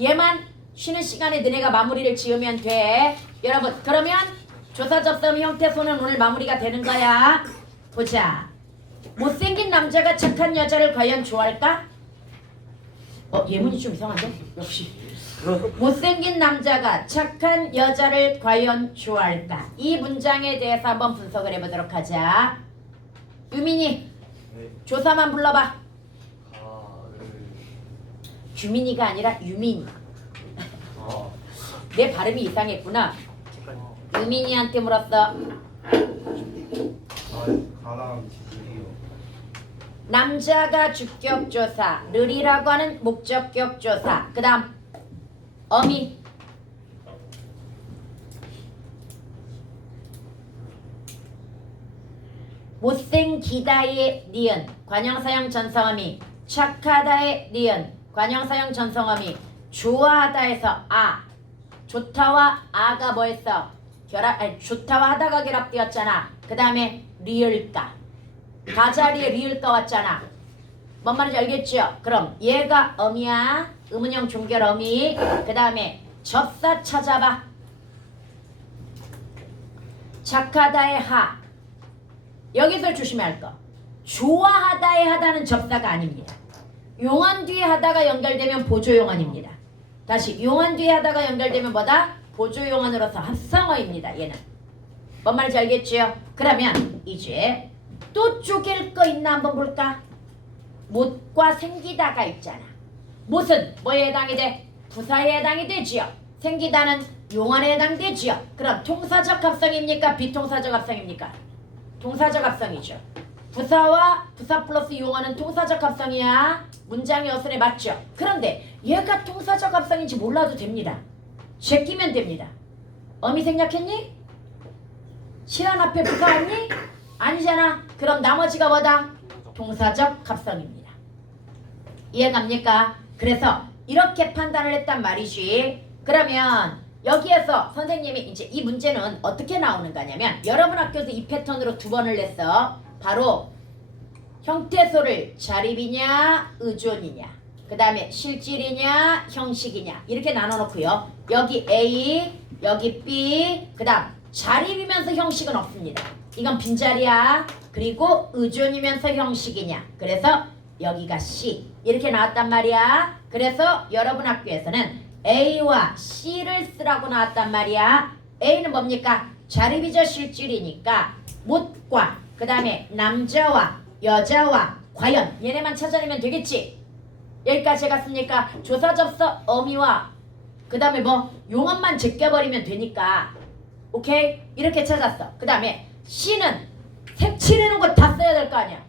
얘만 쉬는 시간에 너네가 마무리를 지으면 돼. 여러분 그러면 조사접사음 형태소는 오늘 마무리가 되는 거야. 보자. 못생긴 남자가 착한 여자를 과연 좋아할까? 예문이 좀 이상한데? 역시 못생긴 남자가 착한 여자를 과연 좋아할까? 이 문장에 대해서 한번 분석을 해보도록 하자. 유민이 조사만 불러봐. 규민이가 아니라 유민이. 내 발음이 이상했구나. 유민이한테 물었어. 가랑 지들이요. 남자가 주격조사, 르리라고 하는 목적격조사. 그 다음 어미. 못생기다의 니은 관형사형 전성어미. 착하다의 니은 관형사형 전성어미. 좋아하다에서 좋다와 아가 뭐했어? 좋다와 하다가 결합되었잖아. 그 다음에 리을까. 다자리에 리을까 왔잖아. 뭔 말인지 알겠죠? 그럼 얘가 어미야. 의문형 종결 어미. 그 다음에 접사 찾아봐. 착하다의 하. 여기서 조심해야 할 거. 좋아하다의 하다는 접사가 아닙니다. 용언 뒤에 하다가 연결되면 보조용언입니다. 다시 용언 뒤에 하다가 연결되면 뭐다? 보조용언으로서 합성어입니다. 얘는. 뭔 말인지 알겠죠? 그러면 이제 또 쪼갤 거 있나 한번 볼까? 못과 생기다가 있잖아. 못은 뭐에 해당이 돼? 부사에 해당이 되지요. 생기다는 용언에 해당되지요. 그럼 통사적 합성입니까? 비통사적 합성입니까? 동사적 합성이죠. 부사와 부사 플러스 용언은 통사적 합성이야. 문장의 어순에 맞죠? 그런데 얘가 통사적 합성인지 몰라도 됩니다. 제끼면 됩니다. 어미 생략했니? 시간 앞에 부사 왔니? 아니잖아. 그럼 나머지가 뭐다? 동사적 합성입니다. 이해갑니까? 그래서 이렇게 판단을 했단 말이지. 그러면 여기에서 선생님이 이제 이 문제는 어떻게 나오는 거냐면 여러분 학교도 이 패턴으로 2번을 냈어. 바로 형태소를 자립이냐 의존이냐 그 다음에 실질이냐 형식이냐 이렇게 나눠놓고요. 여기 A 여기 B 그 다음 자립이면서 형식은 없습니다. 이건 빈자리야. 그리고 의존이면서 형식이냐 그래서 여기가 C 이렇게 나왔단 말이야. 그래서 여러분 학교에서는 A와 C를 쓰라고 나왔단 말이야. A는 뭡니까? 자립이죠. 실질이니까 못과 그 다음에 남자와 여자와 과연 얘네만 찾아내면 되겠지. 여기까지 갔습니까? 조사접사 어미와 그 다음에 뭐 용언만 제껴버리면 되니까 오케이? 이렇게 찾았어. 그 다음에 C는 색칠해놓은 거 다 써야 될 거 아니야.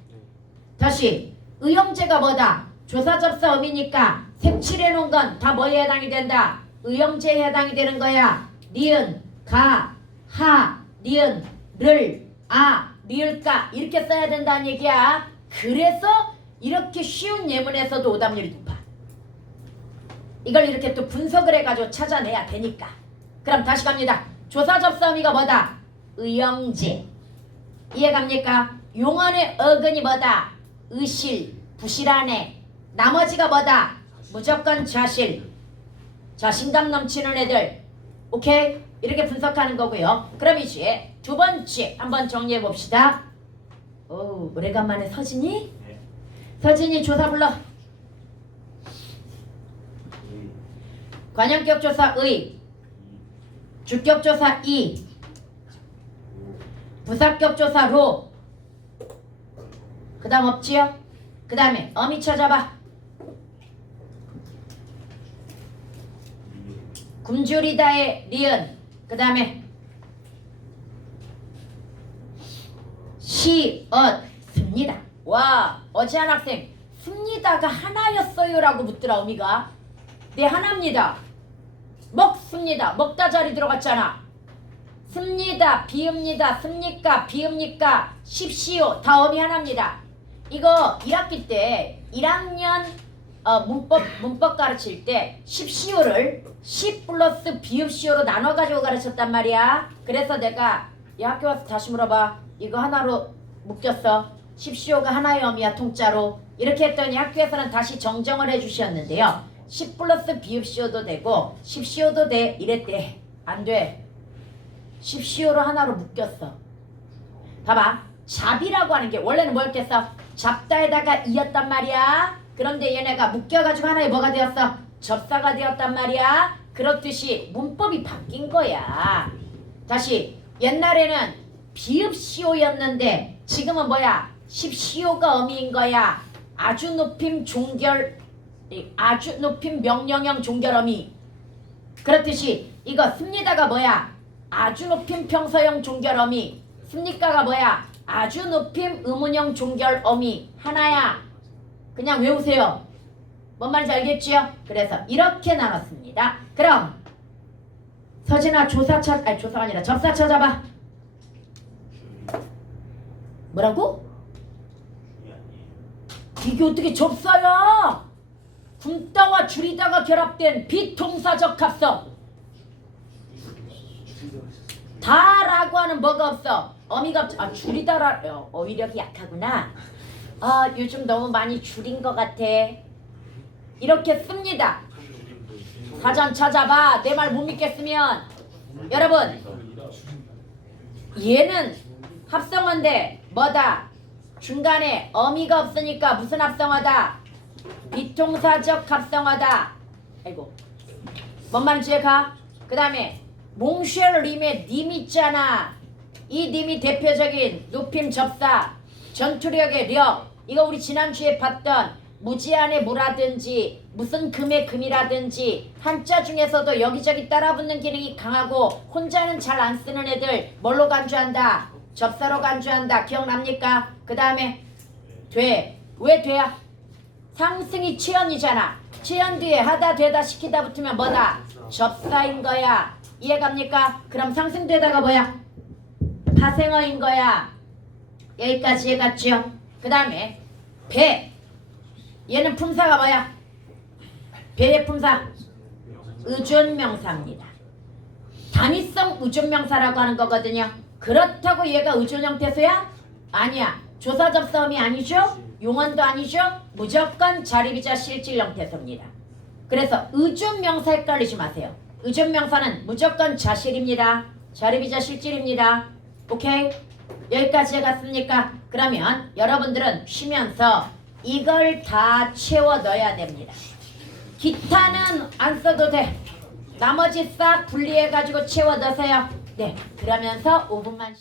다시 의형제가 뭐다? 조사접사 어미니까 색칠해놓은 건 다 뭐에 해당이 된다? 의형제에 해당이 되는 거야. 니은, 가, 하, 니은, 를, 리을까 이렇게 써야 된다는 얘기야. 그래서 이렇게 쉬운 예문에서도 오답률이 높아. 이걸 이렇게 또 분석을 해가지고 찾아내야 되니까. 그럼 다시 갑니다. 조사 접사 어미가 뭐다? 의영제. 이해갑니까? 용언의 어근이 뭐다? 의실, 부실하네. 나머지가 뭐다? 무조건 자실. 자신감 넘치는 애들. 오케이? 이렇게 분석하는 거고요. 그럼 이제 두 번째 한번 정리해 봅시다. 오, 오래간만에 서진이? 네. 서진이 조사 불러. 관형격 조사 의, 주격 조사 이, 부사격 조사 로. 그 다음 없지요? 그 다음에 어미 찾아봐. 굶주리다의 리은. 그 다음에 씁니다. 와, 어제 한 학생 씁니다가 하나였어요 라고 묻더라. 어미가 네 하나입니다. 먹습니다. 먹다 자리 들어갔잖아. 씁니다, 비읍니다, 씁니까, 비읍니까, 십시오 다 어미 하나입니다. 이거 1학기 때 1학년 문법 가르칠 때 십시오를 시 플러스 비읍시오로 나눠가지고 가르쳤단 말이야. 그래서 내가 이 학교 와서 다시 물어봐. 이거 하나로 묶였어. 십시오가 하나의 어미야 통짜로. 이렇게 했더니 학교에서는 다시 정정을 해주셨는데요. 시 플러스 비읍시오도 되고 십시오도 돼. 이랬대. 안 돼. 십시오로 하나로 묶였어. 봐봐. 잡이라고 하는 게 원래는 뭐였겠어? 잡다에다가 이었단 말이야. 그런데 얘네가 묶여가지고 하나의 뭐가 되었어? 접사가 되었단 말이야. 그렇듯이 문법이 바뀐 거야. 다시 옛날에는 비읍시오였는데 지금은 뭐야? 십시오가 어미인 거야. 아주 높임 종결, 아주 높임 명령형 종결 어미. 그렇듯이 이거 씁니다가 뭐야? 아주 높임 평서형 종결 어미. 씁니까가 뭐야? 아주 높임 의문형 종결 어미. 하나야. 그냥 외우세요. 뭔 말인지 알겠지요? 그래서 이렇게 나눴습니다. 그럼 서진아 조사가 아니라 접사 찾아봐. 뭐라고? 이게 어떻게 접사야? 굶다와 줄이다가 결합된 비동사적 합성. 다라고 하는 뭐가 없어. 어미가 줄이다라. 어휘력이 약하구나. 요즘 너무 많이 줄인 것 같아. 이렇게 씁니다. 사전 찾아봐. 내 말 못 믿겠으면. 여러분, 얘는 합성어인데 뭐다? 중간에 어미가 없으니까 무슨 합성어다? 비동사적 합성어다. 아이고, 뭔 말인지 가? 그 다음에 몽쉘림의 님 있잖아. 이 님이 대표적인 높임 접사, 전투력의 력. 이거 우리 지난주에 봤던 무제한의 무라든지 무슨 금의 금이라든지 한자 중에서도 여기저기 따라붙는 기능이 강하고 혼자는 잘 안 쓰는 애들 뭘로 간주한다? 접사로 간주한다. 기억납니까? 그 다음에 돼. 왜 돼야? 상승이 치연이잖아. 치연 뒤에 하다 되다 시키다 붙으면 뭐다? 접사인 거야. 이해갑니까? 그럼 상승되다가 뭐야? 파생어인 거야. 여기까지 해갔죠? 그 다음에 배. 얘는 품사가 뭐야? 배의 품사 의존명사입니다. 단위성 의존명사라고 하는 거거든요. 그렇다고 얘가 의존 형태소야? 아니야. 조사접사음이 아니죠? 용언도 아니죠? 무조건 자리비자 실질 형태소입니다. 그래서 의존명사 헷갈리지 마세요. 의존명사는 무조건 자실입니다. 자리비자 실질입니다. 오케이? 여기까지 해갔습니까? 그러면 여러분들은 쉬면서 이걸 다 채워 넣어야 됩니다. 기타는 안 써도 돼. 나머지 싹 분리해가지고 채워 넣으세요. 네, 그러면서 5분만